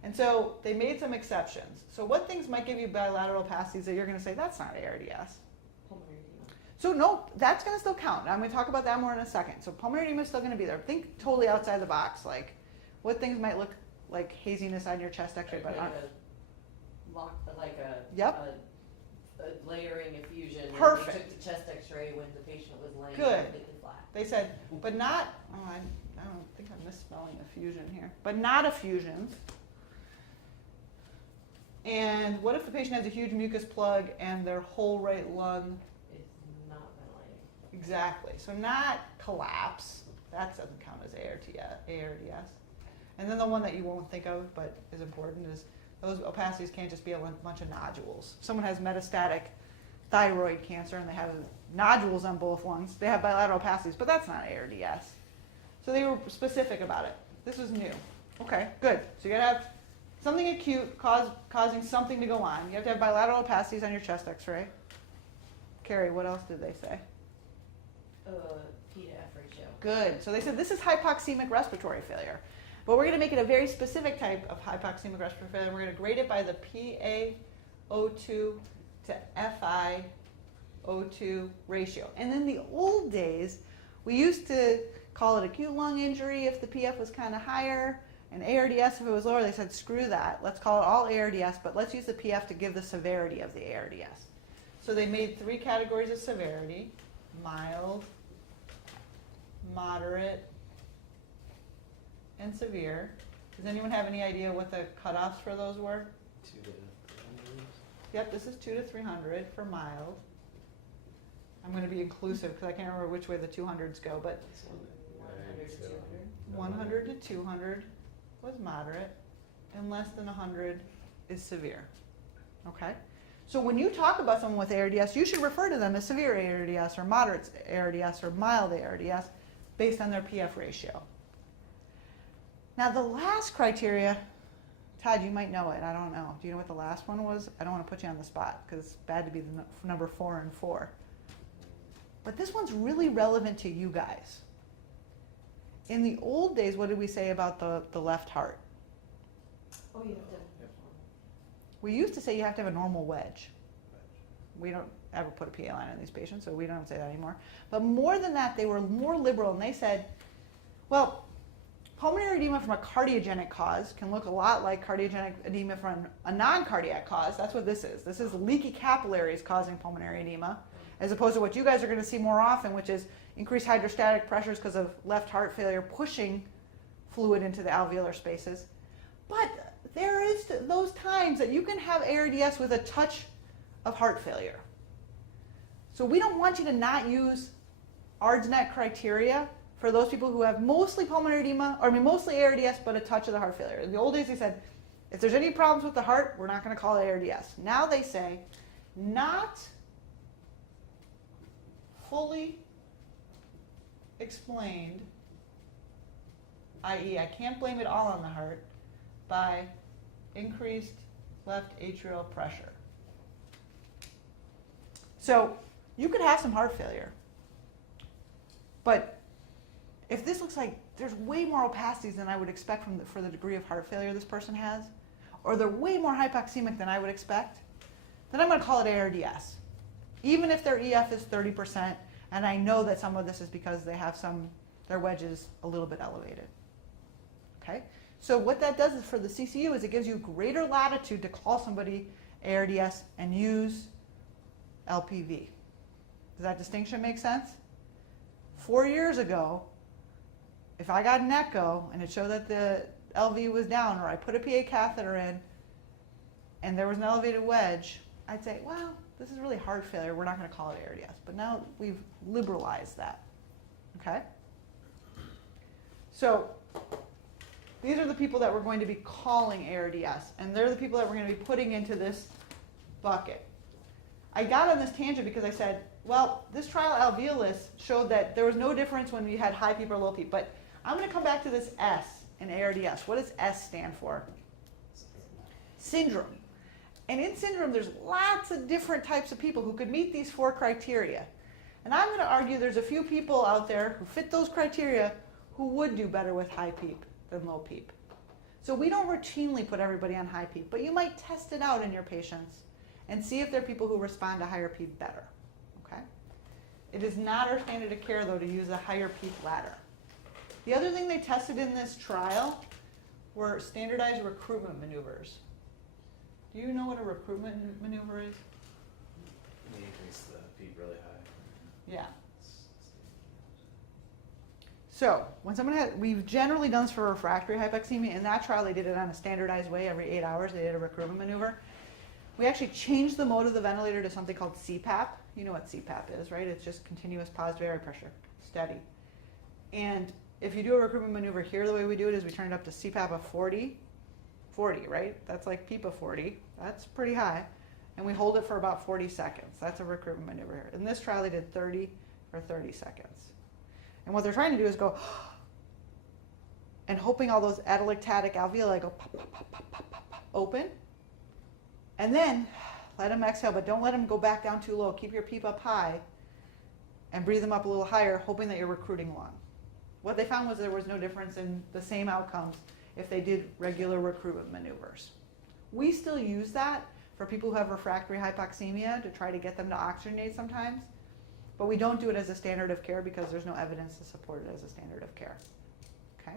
And so they made some exceptions. So what things might give you bilateral opacities that you're going to say, that's not ARDS? Pulmonary edema. So no, that's going to still count. I'm going to talk about that more in a second. So pulmonary edema is still going to be there. Think totally outside the box. Like what things might look like haziness on your chest x-ray, but aren't. Yep. A layering effusion. and Perfect. They took the chest X-ray when the patient was laying Good. completely flat. They said, but not, I don't think I'm misspelling effusion here, but not effusions. And what if the patient has a huge mucus plug and their whole right lung? It's not ventilating. Exactly. So not collapse. That doesn't count as ARDS. And then the one that you won't think of but is important is those opacities can't just be a bunch of nodules. If someone has metastatic thyroid cancer and they have nodules on both lungs, they have bilateral opacities, but that's not ARDS. So they were specific about it. This was new. Okay, good. So you gotta have something acute causing something to go on. You have to have bilateral opacities on your chest x-ray. Carrie, what else did they say? P to F ratio. Good. So they said this is hypoxemic respiratory failure. But we're going to make it a very specific type of hypoxemic respiratory failure. We're going to grade it by the PaO2 to FiO2 ratio. And in the old days, we used to call it acute lung injury if the PF was kind of higher, and ARDS if it was lower. They said, screw that. Let's call it all ARDS, but let's use the PF to give the severity of the ARDS. So they made 3 categories of severity: mild, moderate, and severe. Does anyone have any idea what the cutoffs for those were? 2 to 300. Yep, this is 2 to 300 for mild. I'm going to be inclusive because I can't remember which way the 200s go, but This one, 100 to 200. 100 to 200 was moderate, and less than 100 is severe. Okay? So when you talk about someone with ARDS, you should refer to them as severe ARDS or moderate ARDS or mild ARDS based on their PF ratio. Now the last criteria, Todd, you might know it, I don't know. Do you know what the last one was? I don't want to put you on the spot because it's bad to be the number 4 and 4. But this one's really relevant to you guys. In the old days, what did we say about the left heart? Oh, you have to. We used to say you have to have a normal wedge. We don't ever put a PA line on these patients, so we don't say that anymore. But more than that, they were more liberal, and they said, well, pulmonary edema from a cardiogenic cause can look a lot like cardiogenic edema from a non-cardiac cause. That's what this is. This is leaky capillaries causing pulmonary edema, as opposed to what you guys are going to see more often, which is increased hydrostatic pressures because of left heart failure pushing fluid into the alveolar spaces. But there is those times that you can have ARDS with a touch of heart failure. So we don't want you to not use ARDSNet criteria for those people who have mostly pulmonary edema, or I mean mostly ARDS, but a touch of the heart failure. In the old days they said, if there's any problems with the heart, we're not going to call it ARDS. Now they say, not fully explained, i.e. I can't blame it all on the heart, by increased left atrial pressure. So you could have some heart failure, but if this looks like there's way more opacities than I would expect for the degree of heart failure this person has, or they're way more hypoxemic than I would expect, then I'm going to call it ARDS. Even if their EF is 30%, and I know that some of this is because they have their wedge is a little bit elevated. Okay? So what that does is for the CCU is it gives you greater latitude to call somebody ARDS and use LPV. Does that distinction make sense? 4 years ago, if I got an echo and it showed that the LV was down, or I put a PA catheter in and there was an elevated wedge, I'd say, well, this is really heart failure. We're not going to call it ARDS. But now we've liberalized that. Okay? So these are the people that we're going to be calling ARDS, and they're the people that we're going to be putting into this bucket. I got on this tangent because I said, well, this trial alveolus showed that there was no difference when we had high PEEP or low PEEP, but I'm going to come back to this S in ARDS. What does S stand for? Syndrome. And in syndrome, there's lots of different types of people who could meet these 4 criteria. And I'm going to argue there's a few people out there who fit those criteria who would do better with high PEEP than low PEEP. So we don't routinely put everybody on high PEEP, but you might test it out in your patients and see if there are people who respond to higher PEEP better. Okay? It is not our standard of care, though, to use a higher PEEP ladder. The other thing they tested in this trial were standardized recruitment maneuvers. Do you know what a recruitment maneuver is? We increase the PEEP really high. Yeah. So when someone we've generally done this for refractory hypoxemia. In that trial, they did it on a standardized way. Every 8 hours, they did a recruitment maneuver. We actually changed the mode of the ventilator to something called CPAP. You know what CPAP is, right? It's just continuous positive air pressure, steady. And if you do a recruitment maneuver here, the way we do it is we turn it up to CPAP of 40, right? That's like PEEP of 40. That's pretty high. And we hold it for about 40 seconds. That's a recruitment maneuver here. In this trial, they did 30 for 30 seconds. And what they're trying to do is go, and hoping all those atelectatic alveoli go pop, pop, pop, pop, pop, pop, pop, open. And then let them exhale, but don't let them go back down too low. Keep your PEEP up high and breathe them up a little higher, hoping that you're recruiting lung. What they found was there was no difference in the same outcomes if they did regular recruitment maneuvers. We still use that for people who have refractory hypoxemia to try to get them to oxygenate sometimes, but we don't do it as a standard of care because there's no evidence to support it as a standard of care. Okay?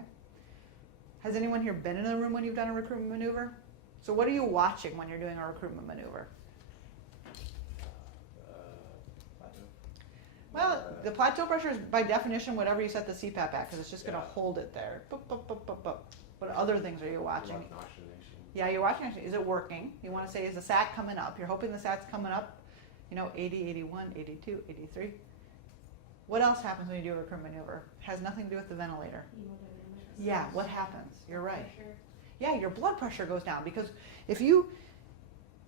Has anyone here been in a room when you've done a recruitment maneuver? So what are you watching when you're doing a recruitment maneuver? Plateau. Well, the plateau pressure is by definition whatever you set the CPAP at, because it's just going to Yeah. hold it there. Boop, boop, boop, boop, boop. What other things are you watching? Oxygenation. Yeah, you're watching. Is it working? You want to say, is the SAT coming up? You're hoping the SAT's coming up, 80, 81, 82, 83. What else happens when you do a recruitment maneuver? Has nothing to do with the ventilator. Yeah, what happens? You're right. Yeah, your blood pressure goes down, because if you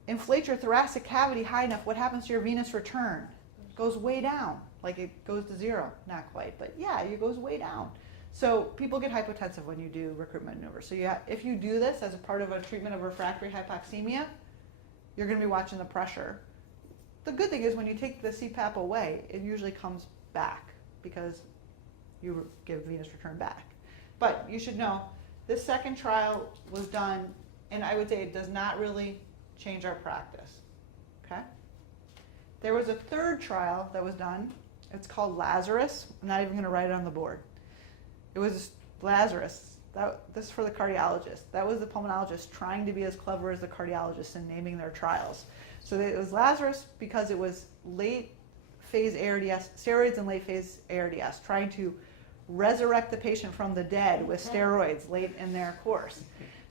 inflate your thoracic cavity high enough, what happens to your venous return? It goes way down, like it goes to 0. Not quite, but yeah, it goes way down. So people get hypotensive when you do recruitment maneuvers. So if you do this as a part of a treatment of refractory hypoxemia, you're going to be watching the pressure. The good thing is when you take the CPAP away, it usually comes back because you give venous return back. But you should know, this second trial was done, and I would say it does not really change our practice. Okay? There was a third trial that was done. It's called Lazarus. I'm not even going to write it on the board. It was Lazarus. This is for the cardiologist. That was the pulmonologist trying to be as clever as the cardiologist in naming their trials. So it was Lazarus because it was late phase ARDS, steroids and late phase ARDS, trying to resurrect the patient from the dead with steroids late in their course.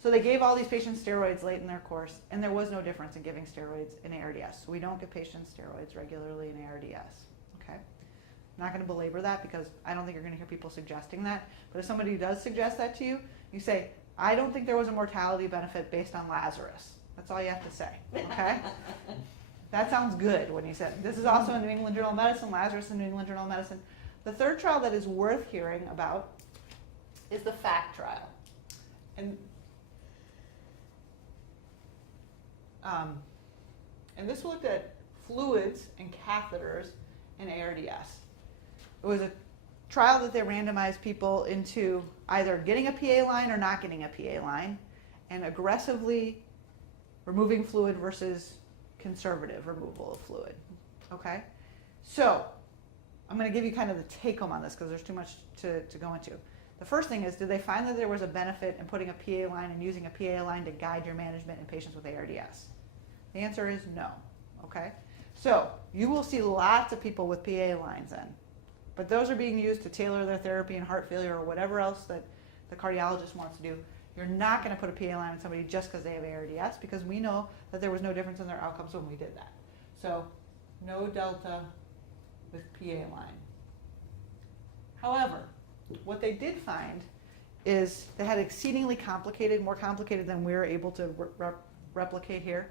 So they gave all these patients steroids late in their course, and there was no difference in giving steroids in ARDS. So we don't give patients steroids regularly in ARDS. Okay? I'm not going to belabor that because I don't think you're going to hear people suggesting that. But if somebody does suggest that to you, you say, I don't think there was a mortality benefit based on Lazarus. That's all you have to say. Okay? That sounds good when you said. This is also in New England Journal of Medicine, Lazarus in New England Journal of Medicine. The third trial that is worth hearing about is the FACT trial. And this looked at fluids and catheters in ARDS. It was a trial that they randomized people into either getting a PA line or not getting a PA line, and aggressively removing fluid versus conservative removal of fluid. Okay? So, I'm going to give you kind of the take home on this because there's too much to go into. The first thing is, did they find that there was a benefit in putting a PA line and using a PA line to guide your management in patients with ARDS? The answer is no. Okay? So, you will see lots of people with PA lines in. But those are being used to tailor their therapy in heart failure or whatever else that the cardiologist wants to do. You're not going to put a PA line on somebody just because they have ARDS because we know that there was no difference in their outcomes when we did that. So, no delta with PA line. However, what they did find is they had exceedingly complicated, more complicated than we're able to replicate here,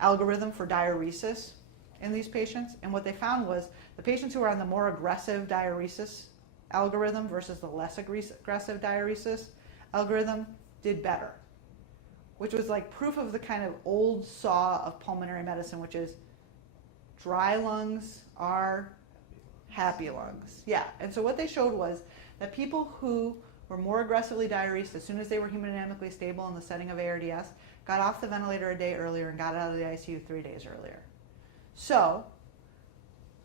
algorithm for diuresis in these patients. And what they found was the patients who were on the more aggressive diuresis algorithm versus the less aggressive diuresis algorithm did better, which was like proof of the kind of old saw of pulmonary medicine, which is dry lungs are happy lungs. Yeah, and so what they showed was that people who were more aggressively diuresed as soon as they were hemodynamically stable in the setting of ARDS got off the ventilator a day earlier and got out of the ICU 3 days earlier. So,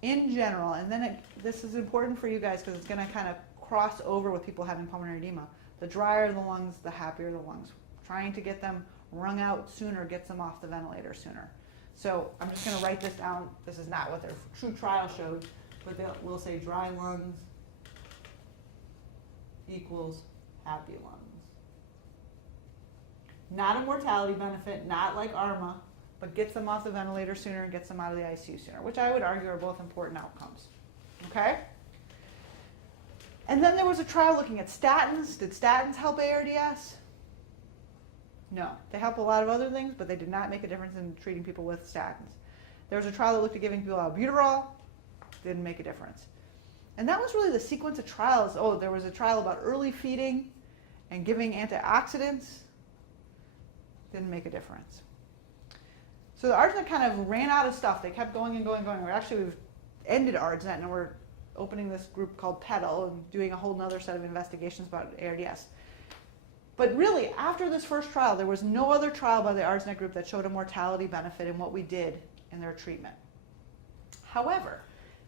in general, and then this is important for you guys because it's going to kind of cross over with people having pulmonary edema. The drier the lungs, the happier the lungs. Trying to get them wrung out sooner gets them off the ventilator sooner. So I'm just going to write this down. This is not what their true trial showed, but we'll say dry lungs equals happy lungs. Not a mortality benefit, not like ARMA, but gets them off the ventilator sooner and gets them out of the ICU sooner, which I would argue are both important outcomes. Okay? And then there was a trial looking at statins. Did statins help ARDS? No. They help a lot of other things, but they did not make a difference in treating people with statins. There was a trial that looked at giving people albuterol. Didn't make a difference. And that was really the sequence of trials. Oh, there was a trial about early feeding and giving antioxidants. Didn't make a difference. So the ARDSNet kind of ran out of stuff. They kept going and going and going. We've ended ARDSNet, and we're opening this group called PEDAL and doing a whole other set of investigations about ARDS. But really, after this first trial, there was no other trial by the ARDSNet group that showed a mortality benefit in what we did in their treatment. However,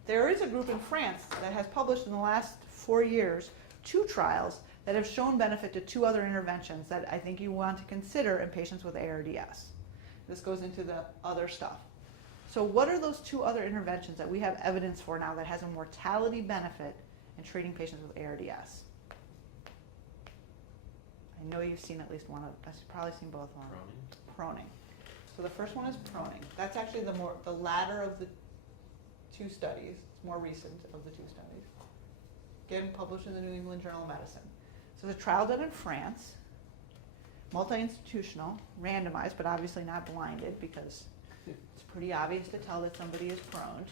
there is a group in France that has published in the last 4 years 2 trials that have shown benefit to 2 other interventions that I think you want to consider in patients with ARDS. This goes into the other stuff. So what are those 2 other interventions that we have evidence for now that has a mortality benefit in treating patients with ARDS? I know you've seen at least one of them. I've probably seen both of them. Proning. So the first one is proning. That's actually the latter of the 2 studies. It's more recent of the 2 studies. Again, published in the New England Journal of Medicine. So the trial done in France, multi-institutional, randomized, but obviously not blinded because it's pretty obvious to tell that somebody is prone,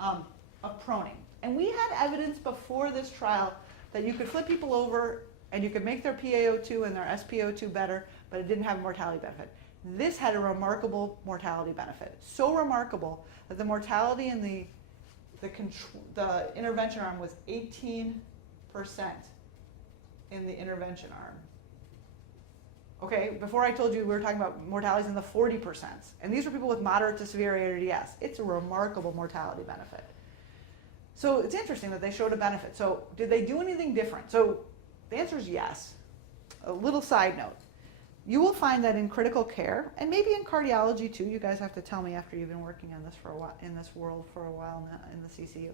of proning. And we had evidence before this trial that you could flip people over and you could make their PaO2 and their SpO2 better, but it didn't have a mortality benefit. This had a remarkable mortality benefit. So remarkable that the mortality in the intervention arm was 18% in the intervention arm. Okay, before I told you we were talking about mortalities in the 40%. And these were people with moderate to severe ARDS. It's a remarkable mortality benefit. So it's interesting that they showed a benefit. So did they do anything different? So the answer is yes. a little side note. You will find that in critical care, and maybe in cardiology too, you guys have to tell me after you've been working on this for a while, in this world for a while now, in the CCU.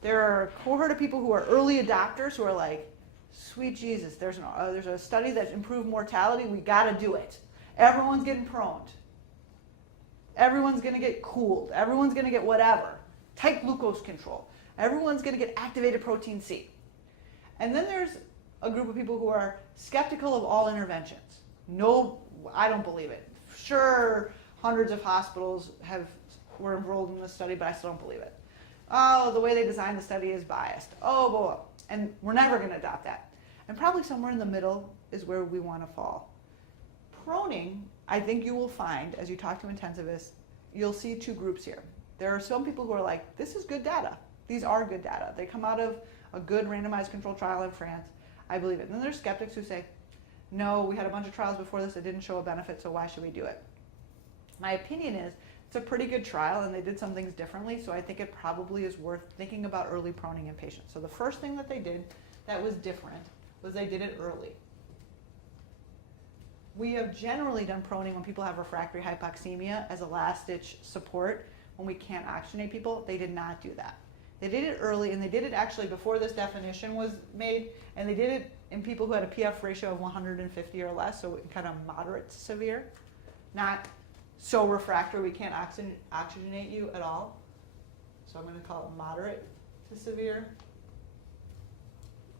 There are a cohort of people who are early adopters who are like, sweet Jesus, there's a study that improved mortality, we gotta do it. Everyone's getting proned. Everyone's gonna get cooled. Everyone's gonna get whatever. Tight glucose control. Everyone's gonna get activated protein C. And then there's a group of people who are skeptical of all interventions. No, I don't believe it. Sure, hundreds of hospitals were enrolled in this study, but I still don't believe it. Oh, the way they designed the study is biased. Oh, boy. And we're never going to adopt that. And probably somewhere in the middle is where we want to fall. Proning, I think you will find, as you talk to intensivists, you'll see two groups here. There are some people who are like, this is good data. These are good data. They come out of a good randomized controlled trial in France. I believe it. And then there's skeptics who say, no, we had a bunch of trials before this that didn't show a benefit, so why should we do it? My opinion is it's a pretty good trial, and they did some things differently, so I think it probably is worth thinking about early proning in patients. So the first thing that they did that was different was they did it early. We have generally done proning when people have refractory hypoxemia as a last-ditch support when we can't oxygenate people. They did not do that. They did it early, and they did it actually before this definition was made, and they did it in people who had a PF ratio of 150 or less, so kind of moderate to severe, not so refractory we can't oxygenate you at all. So I'm going to call it moderate to severe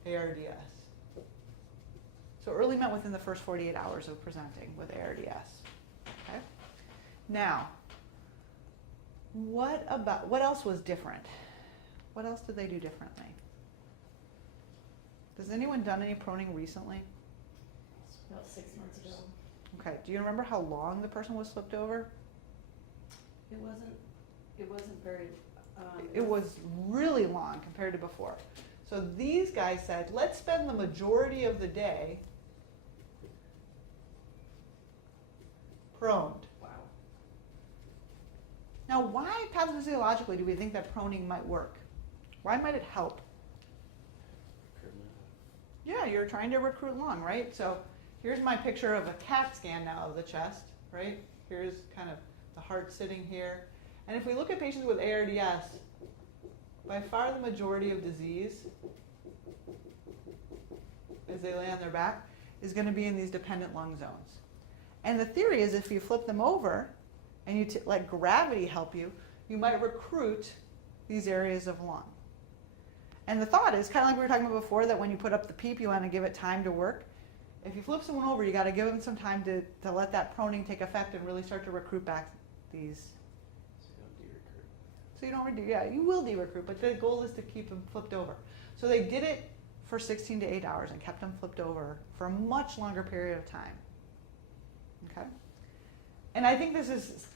ARDS. So early meant within the first 48 hours of presenting with ARDS. Okay? Now, what else was different? What else did they do differently? Has anyone done any proning recently? About 6 months ago. Okay, do you remember how long the person was flipped over? It wasn't very, It was really long compared to before. So these guys said, let's spend the majority of the day proned. Wow. Now, why pathophysiologically do we think that proning might work? Why might it help? Yeah, you're trying to recruit lung, right? So here's my picture of a CAT scan now of the chest, right? Here's kind of the heart sitting here. And if we look at patients with ARDS, by far the majority of disease, as they lay on their back, is going to be in these dependent lung zones. And the theory is if you flip them over and you let gravity help you, you might recruit these areas of lung. And the thought is, kind of like we were talking about before, that when you put up the PEEP, you want to give it time to work. If you flip someone over, you got to give them some time to let that proning take effect and really start to recruit back these. So you don't de-recruit. Yeah, you will de-recruit, but the goal is to keep them flipped over. So they did it for 16 to 8 hours and kept them flipped over for a much longer period of time. Okay? And I think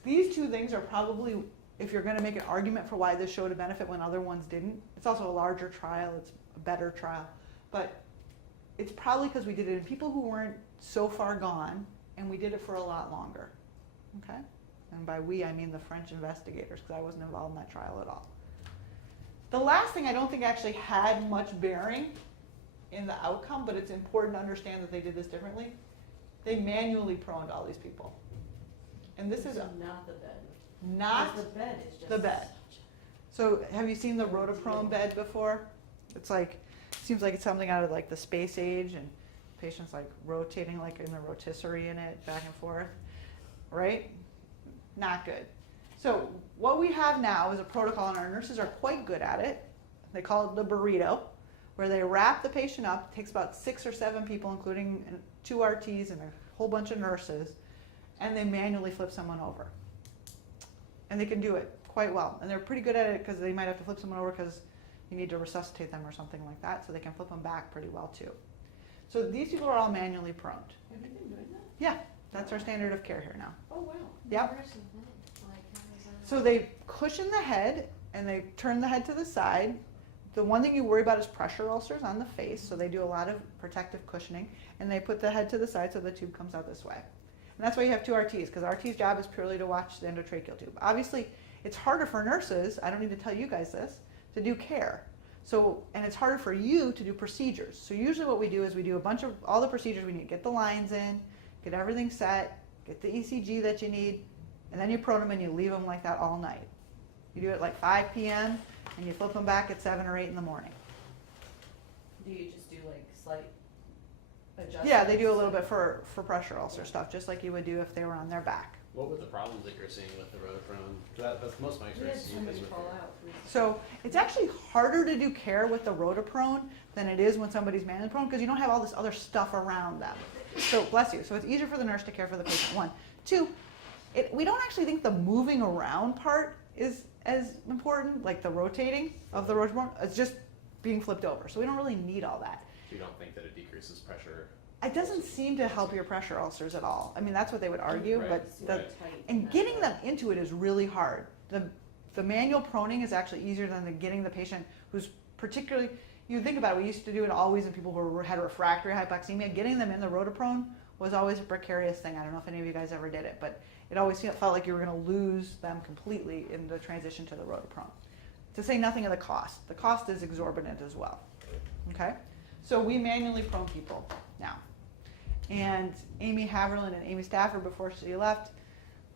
these two things are probably, if you're going to make an argument for why this showed a benefit when other ones didn't. It's also a larger trial, it's a better trial. But it's probably because we did it in people who weren't so far gone, and we did it for a lot longer. Okay? And by we, I mean the French investigators, because I wasn't involved in that trial at all. The last thing I don't think actually had much bearing in the outcome, but it's important to understand that they did this differently. They manually proned all these people. And this is not the bed. not The bed is just the bed. So have you seen the rotoprone bed before? It's like, seems like it's something out of like the space age, and patients like rotating like in the rotisserie in it back and forth, right? Not good. So what we have now is a protocol, and our nurses are quite good at it. They call it the burrito, where they wrap the patient up. It takes about 6 or 7 people, including 2 RTs and a whole bunch of nurses, and they manually flip someone over. And they can do it quite well. And they're pretty good at it because they might have to flip someone over because you need to resuscitate them or something like that, so they can flip them back pretty well too. So these people are all manually proned. Have you been doing that? Yeah, that's our standard of care here now. Oh, wow. Yep. Where's the bed? Like, how does that So they cushion the head and they turn the head to the side. The one thing you worry about is pressure ulcers on the face, so they do a lot of protective cushioning, and they put the head to the side so the tube comes out this way. And that's why you have 2 RTs, because RT's job is purely to watch the endotracheal tube. Obviously, it's harder for nurses, I don't need to tell you guys this, to do care. So, and it's harder for you to do procedures. So usually what we do is we do a bunch of, all the procedures we need. Get the lines in, get everything set, get the ECG that you need, and then you prone them and you leave them like that all night. You do it like 5 p.m. and you flip them back at 7 or 8 in the morning. Do you just do like slight adjustments? Yeah, they do a little bit for pressure ulcer stuff, just like you would do if they were on their back. What were the problems that you're seeing with the rotoprone? That's most of my We had experience. somebody is with fall the- out recently. So it's actually harder to do care with the rotoprone than it is when somebody's manually prone because you don't have all this other stuff around them. So bless you. So it's easier for the nurse to care for the patient. 1, 2. We don't actually think the moving around part is as important, like the rotating of the rotoprone. It's just being flipped over. So we don't really need all that. So you don't think that it decreases pressure? It doesn't seem to help your pressure ulcers at all. I mean, that's what they would argue, Right, but Super the, tight and that getting way. them into it is really hard. The manual proning is actually easier than the getting the patient who's particularly, you think about it, we used to do it always in people who had refractory hypoxemia. Getting them in the rotoprone was always a precarious thing. I don't know if any of you guys ever did it, but it always felt like you were going to lose them completely in the transition to the rotoprone. To say nothing of the cost. The cost is exorbitant as well. Okay? So we manually prone people now. And Amy Haverland and Amy Stafford, before she left,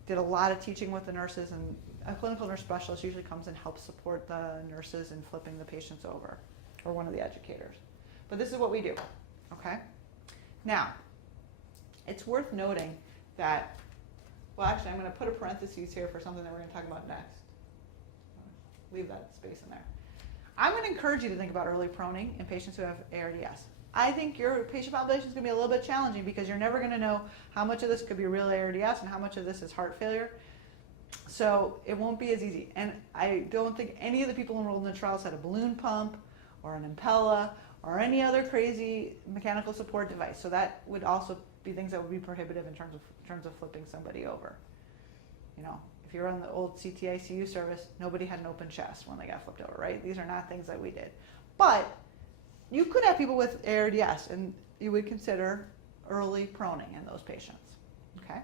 did a lot of teaching with the nurses, and a clinical nurse specialist usually comes and helps support the nurses in flipping the patients over, or one of the educators. But this is what we do, okay? Now, it's worth noting that, well, actually, I'm going to put a parenthesis here for something that we're going to talk about next. Leave that space in there. I'm going to encourage you to think about early proning in patients who have ARDS. I think your patient population is going to be a little bit challenging because you're never going to know how much of this could be real ARDS and how much of this is heart failure. So it won't be as easy. And I don't think any of the people enrolled in the trials had a balloon pump or an Impella or any other crazy mechanical support device. So that would also be things that would be prohibitive in terms of flipping somebody over. You know, if you're on the old CTICU service, nobody had an open chest when they got flipped over, right? These are not things that we did. But you could have people with ARDS, and you would consider early proning in those patients, okay?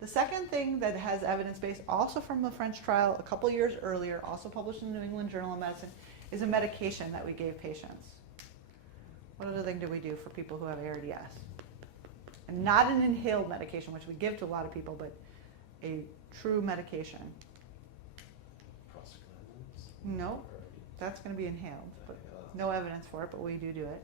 The second thing that has evidence base, also from the French trial a couple years earlier, also published in the New England Journal of Medicine, is a medication that we gave patients. What other thing do we do for people who have ARDS? And not an inhaled medication, which we give to a lot of people, but a true medication. Prostaglandins? No, Or- that's going to be inhaled, but no evidence for it, but we do it.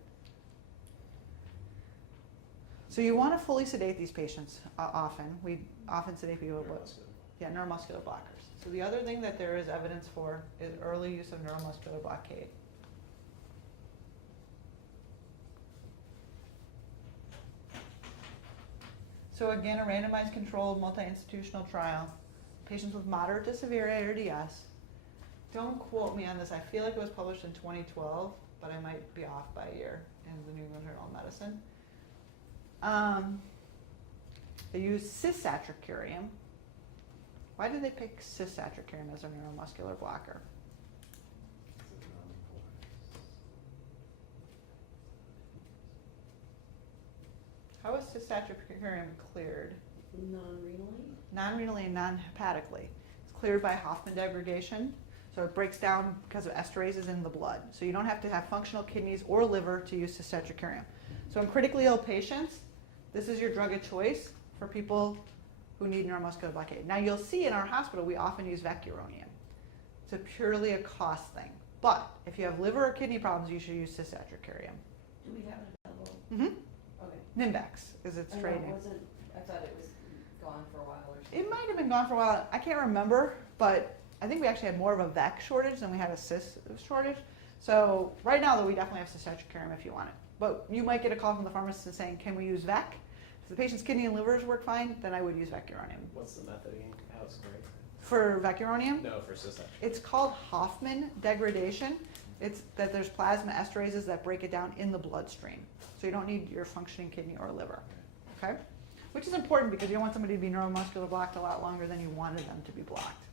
So you want to fully sedate these patients often. We often sedate people with neuromuscular blockers. So the other thing that there is evidence for is early use of neuromuscular blockade. So again, a randomized controlled multi-institutional trial, patients with moderate to severe ARDS. Don't quote me on this. I feel like it was published in 2012, but I might be off by a year in the New England Journal of Medicine. They used cisatracurium. Why did they pick cisatracurium as a neuromuscular blocker? How is cisatracurium cleared? Non-renally? Non-renally and non-hepatically. It's cleared by Hoffman degradation, so it breaks down because of esterases in the blood. So you don't have to have functional kidneys or liver to use cisatracurium. So in critically ill patients, this is your drug of choice for people who need neuromuscular blockade. Now you'll see in our hospital we often use vecuronium. It's purely a cost thing. But if you have liver or kidney problems, you should use cisatracurium. Do we have it available? Mm-hmm. Okay. Nimbex is its I know trade it name. wasn't, I thought it was gone for a while or something. It might have been gone for a while. I can't remember, but I think we actually had more of a VEC shortage than we had a cis shortage. So right now, though, we definitely have cisatracurium if you want it. But you might get a call from the pharmacist saying, can we use VEC? If the patient's kidney and livers work fine, then I would use vecuronium. What's the method again? How it's great? For vecuronium, No, for cisatracurium. it's called Hoffman degradation. It's that there's plasma esterases that break it down in the bloodstream. So you don't need your functioning kidney or liver. Okay? Which is important because you don't want somebody to be neuromuscular blocked a lot longer than you wanted them to be blocked.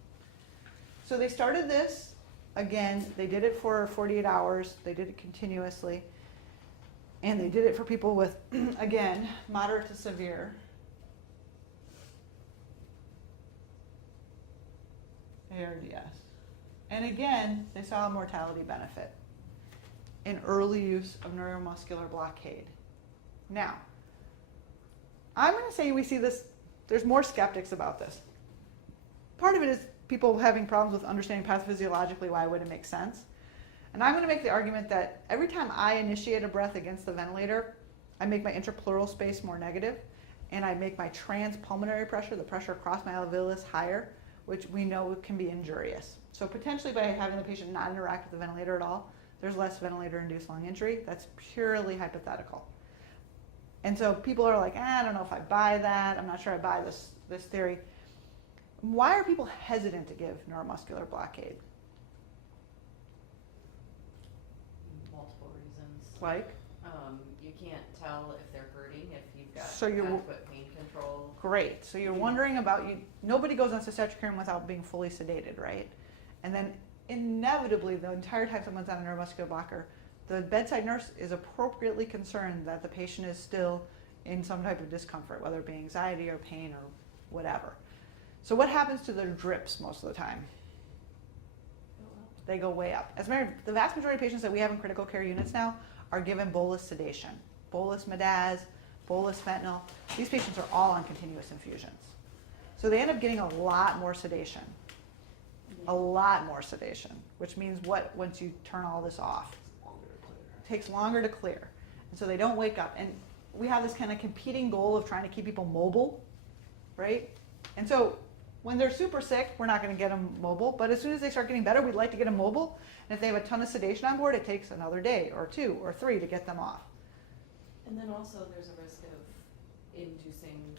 So they started this. Again, they did it for 48 hours. They did it continuously. And they did it for people with, again, moderate to severe ARDS. And again, they saw a mortality benefit. in early use of neuromuscular blockade. Now, I'm going to say we see this, there's more skeptics about this. Part of it is people having problems with understanding pathophysiologically why would it make sense. And I'm going to make the argument that every time I initiate a breath against the ventilator, I make my interpleural space more negative, and I make my transpulmonary pressure, the pressure across my alveolus, higher, which we know can be injurious. So potentially by having the patient not interact with the ventilator at all, there's less ventilator-induced lung injury. That's purely hypothetical. And so people are like, I don't know if I buy that. I'm not sure I buy this theory. Why are people hesitant to give neuromuscular blockade? Multiple reasons. Like? You can't tell if they're hurting, if you've got So you're- adequate pain control. Great. So you're wondering about, nobody goes on cisatracurine without being fully sedated, right? And then inevitably, the entire time someone's on a neuromuscular blocker, the bedside nurse is appropriately concerned that the patient is still in some type of discomfort, whether it be anxiety or pain or whatever. So what happens to their drips most of the time? They go way up. As a matter of, the vast majority of patients that we have in critical care units now are given bolus sedation. Bolus midaz, bolus fentanyl. These patients are all on continuous infusions. So they end up getting a lot more sedation. A lot more sedation, which means what once you turn all this off? It takes longer to clear. And so they don't wake up. And we have this kind of competing goal of trying to keep people mobile, right? And so when they're super sick, we're not going to get them mobile. But as soon as they start getting better, we'd like to get them mobile. And if they have a ton of sedation on board, it takes another day or 2 or 3 to get them off. And then also there's a risk of inducing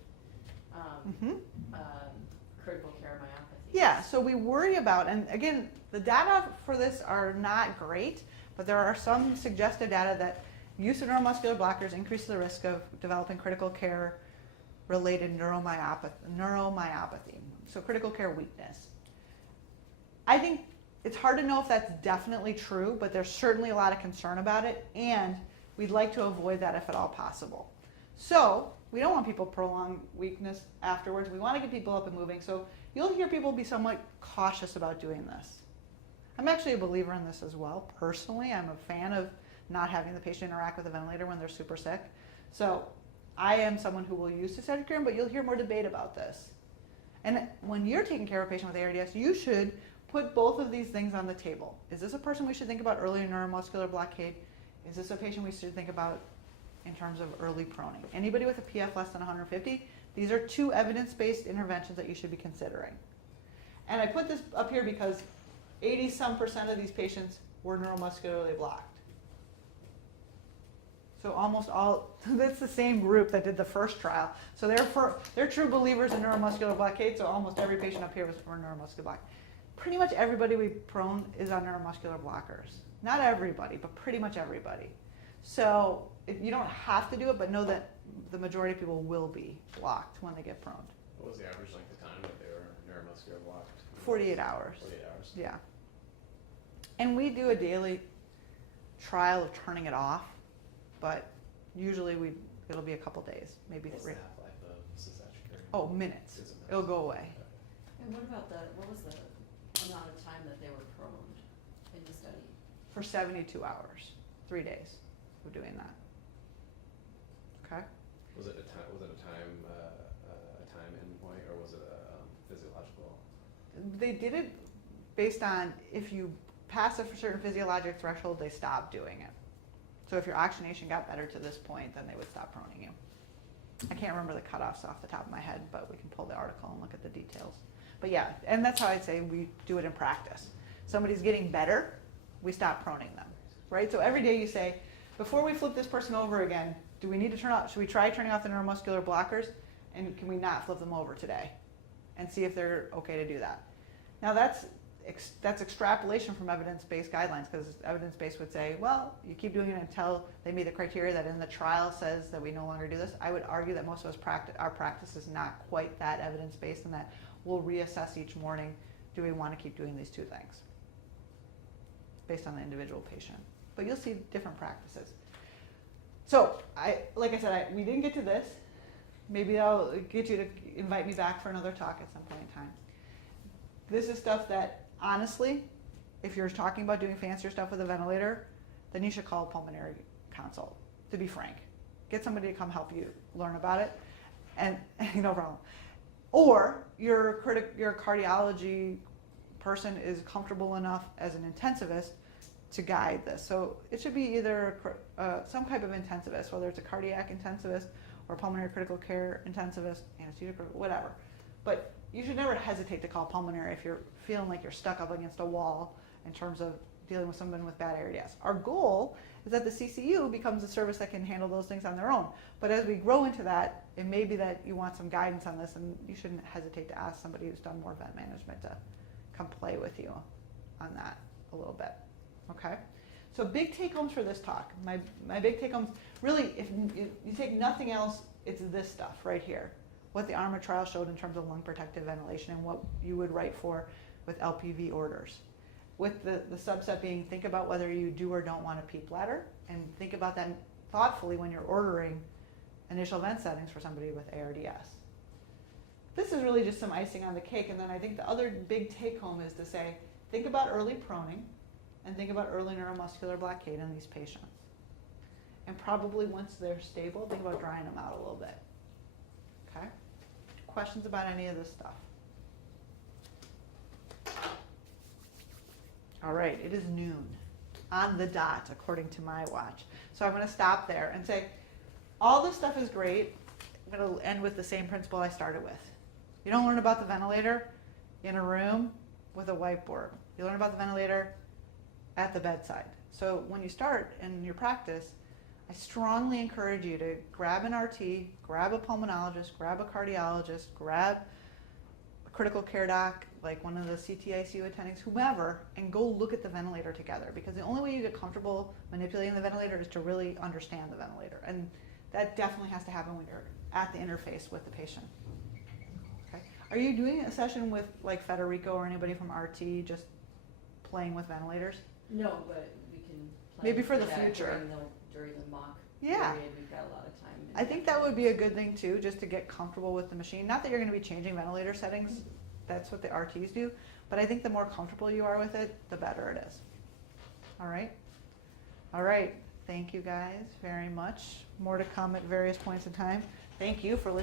critical care myopathy. Yeah, so we worry about, and again, the data for this are not great, but there are some suggestive data that use of neuromuscular blockers increases the risk of developing critical care related neuromyopathy, so critical care weakness. I think it's hard to know if that's definitely true, but there's certainly a lot of concern about it, and we'd like to avoid that if at all possible. So we don't want people prolonged weakness afterwards. We want to get people up and moving. So you'll hear people be somewhat cautious about doing this. I'm actually a believer in this as well. Personally, I'm a fan of not having the patient interact with the ventilator when they're super sick. So I am someone who will use cisatracurine, but you'll hear more debate about this. And when you're taking care of a patient with ARDS, you should put both of these things on the table. Is this a person we should think about early neuromuscular blockade? Is this a patient we should think about in terms of early proning? Anybody with a PF less than 150, these are 2 evidence-based interventions that you should be considering. And I put this up here because 80-some% of these patients were neuromuscularly blocked. So almost all, that's the same group that did the first trial. So they're true believers in neuromuscular blockade, so almost every patient up here was for neuromuscular blockade. Pretty much everybody we prone is on neuromuscular blockers. Not everybody, but pretty much everybody. So you don't have to do it, but know that the majority of people will be blocked when they get proned. What was the average length of time that they were neuromuscular blocked? 48 hours. 48 hours. Yeah. And we do a daily trial of turning it off, but usually it'll be a couple days, maybe What's 3. the half-life of cisatracurine? Oh, minutes. Is it minutes? It'll go away. And what about what was the amount of time that they were proned in the study? For 72 hours, 3 days of doing that. Okay? Was it a time? Was it a time endpoint, or was it a physiological? They did it based on if you pass a certain physiologic threshold, they stop doing it. So if your oxygenation got better to this point, then they would stop proning you. I can't remember the cutoffs off the top of my head, but we can pull the article and look at the details. But yeah, and that's how I'd say we do it in practice. Somebody's getting better, we stop proning them, right? So every day you say, before we flip this person over again, do we need to turn off, should we try turning off the neuromuscular blockers? And can we not flip them over today? And see if they're okay to do that. Now that's extrapolation from evidence-based guidelines, because evidence-based would say, well, you keep doing it until they meet the criteria that in the trial says that we no longer do this. I would argue that most of us our practice is not quite that evidence-based, and that we'll reassess each morning, do we want to keep doing these 2 things based on the individual patient. But you'll see different practices. So, like I said, we didn't get to this. Maybe I'll get you to invite me back for another talk at some point in time. This is stuff that, honestly, if you're talking about doing fancier stuff with a ventilator, then you should call a pulmonary consult, to be frank. Get somebody to come help you learn about it, and no problem. Or your cardiology person is comfortable enough as an intensivist to guide this. So it should be either some type of intensivist, whether it's a cardiac intensivist or pulmonary critical care intensivist, anesthesia, whatever. But you should never hesitate to call pulmonary if you're feeling like you're stuck up against a wall in terms of dealing with someone with bad ARDS. Our goal is that the CCU becomes a service that can handle those things on their own. But as we grow into that, it may be that you want some guidance on this, and you shouldn't hesitate to ask somebody who's done more vent management to come play with you on that a little bit. Okay? So big take homes for this talk. My big take homes, really, if you take nothing else, it's this stuff right here. What the ARMA trial showed in terms of lung protective ventilation and what you would write for with LPV orders. With the subset being, think about whether you do or don't want a PEEP ladder, and think about that thoughtfully when you're ordering initial vent settings for somebody with ARDS. This is really just some icing on the cake, and then I think the other big take home is to say, think about early proning and think about early neuromuscular blockade in these patients. And probably once they're stable, think about drying them out a little bit. Okay? Questions about any of this stuff? All right, it is noon on the dot, according to my watch. So I'm going to stop there and say, all this stuff is great. I'm going to end with the same principle I started with. You don't learn about the ventilator in a room with a whiteboard. You learn about the ventilator at the bedside. So when you start in your practice, I strongly encourage you to grab an RT, grab a pulmonologist, grab a cardiologist, grab a critical care doc, like one of the CTICU attendings, whomever, and go look at the ventilator together. Because the only way you get comfortable manipulating the ventilator is to really understand the ventilator. And that definitely has to happen when you're at the interface with the patient. Okay? Are you doing a session with like Federico or anybody from RT just playing with ventilators? No, but we can plan Maybe for the that future. during the mock Yeah. period. We've got a lot of time. I think that would be a good thing too, just to get comfortable with the machine. Not that you're going to be changing ventilator settings, that's what the RTs do, but I think the more comfortable you are with it, the better it is. All right? All right. Thank you guys very much. More to come at various points in time. Thank you for listening.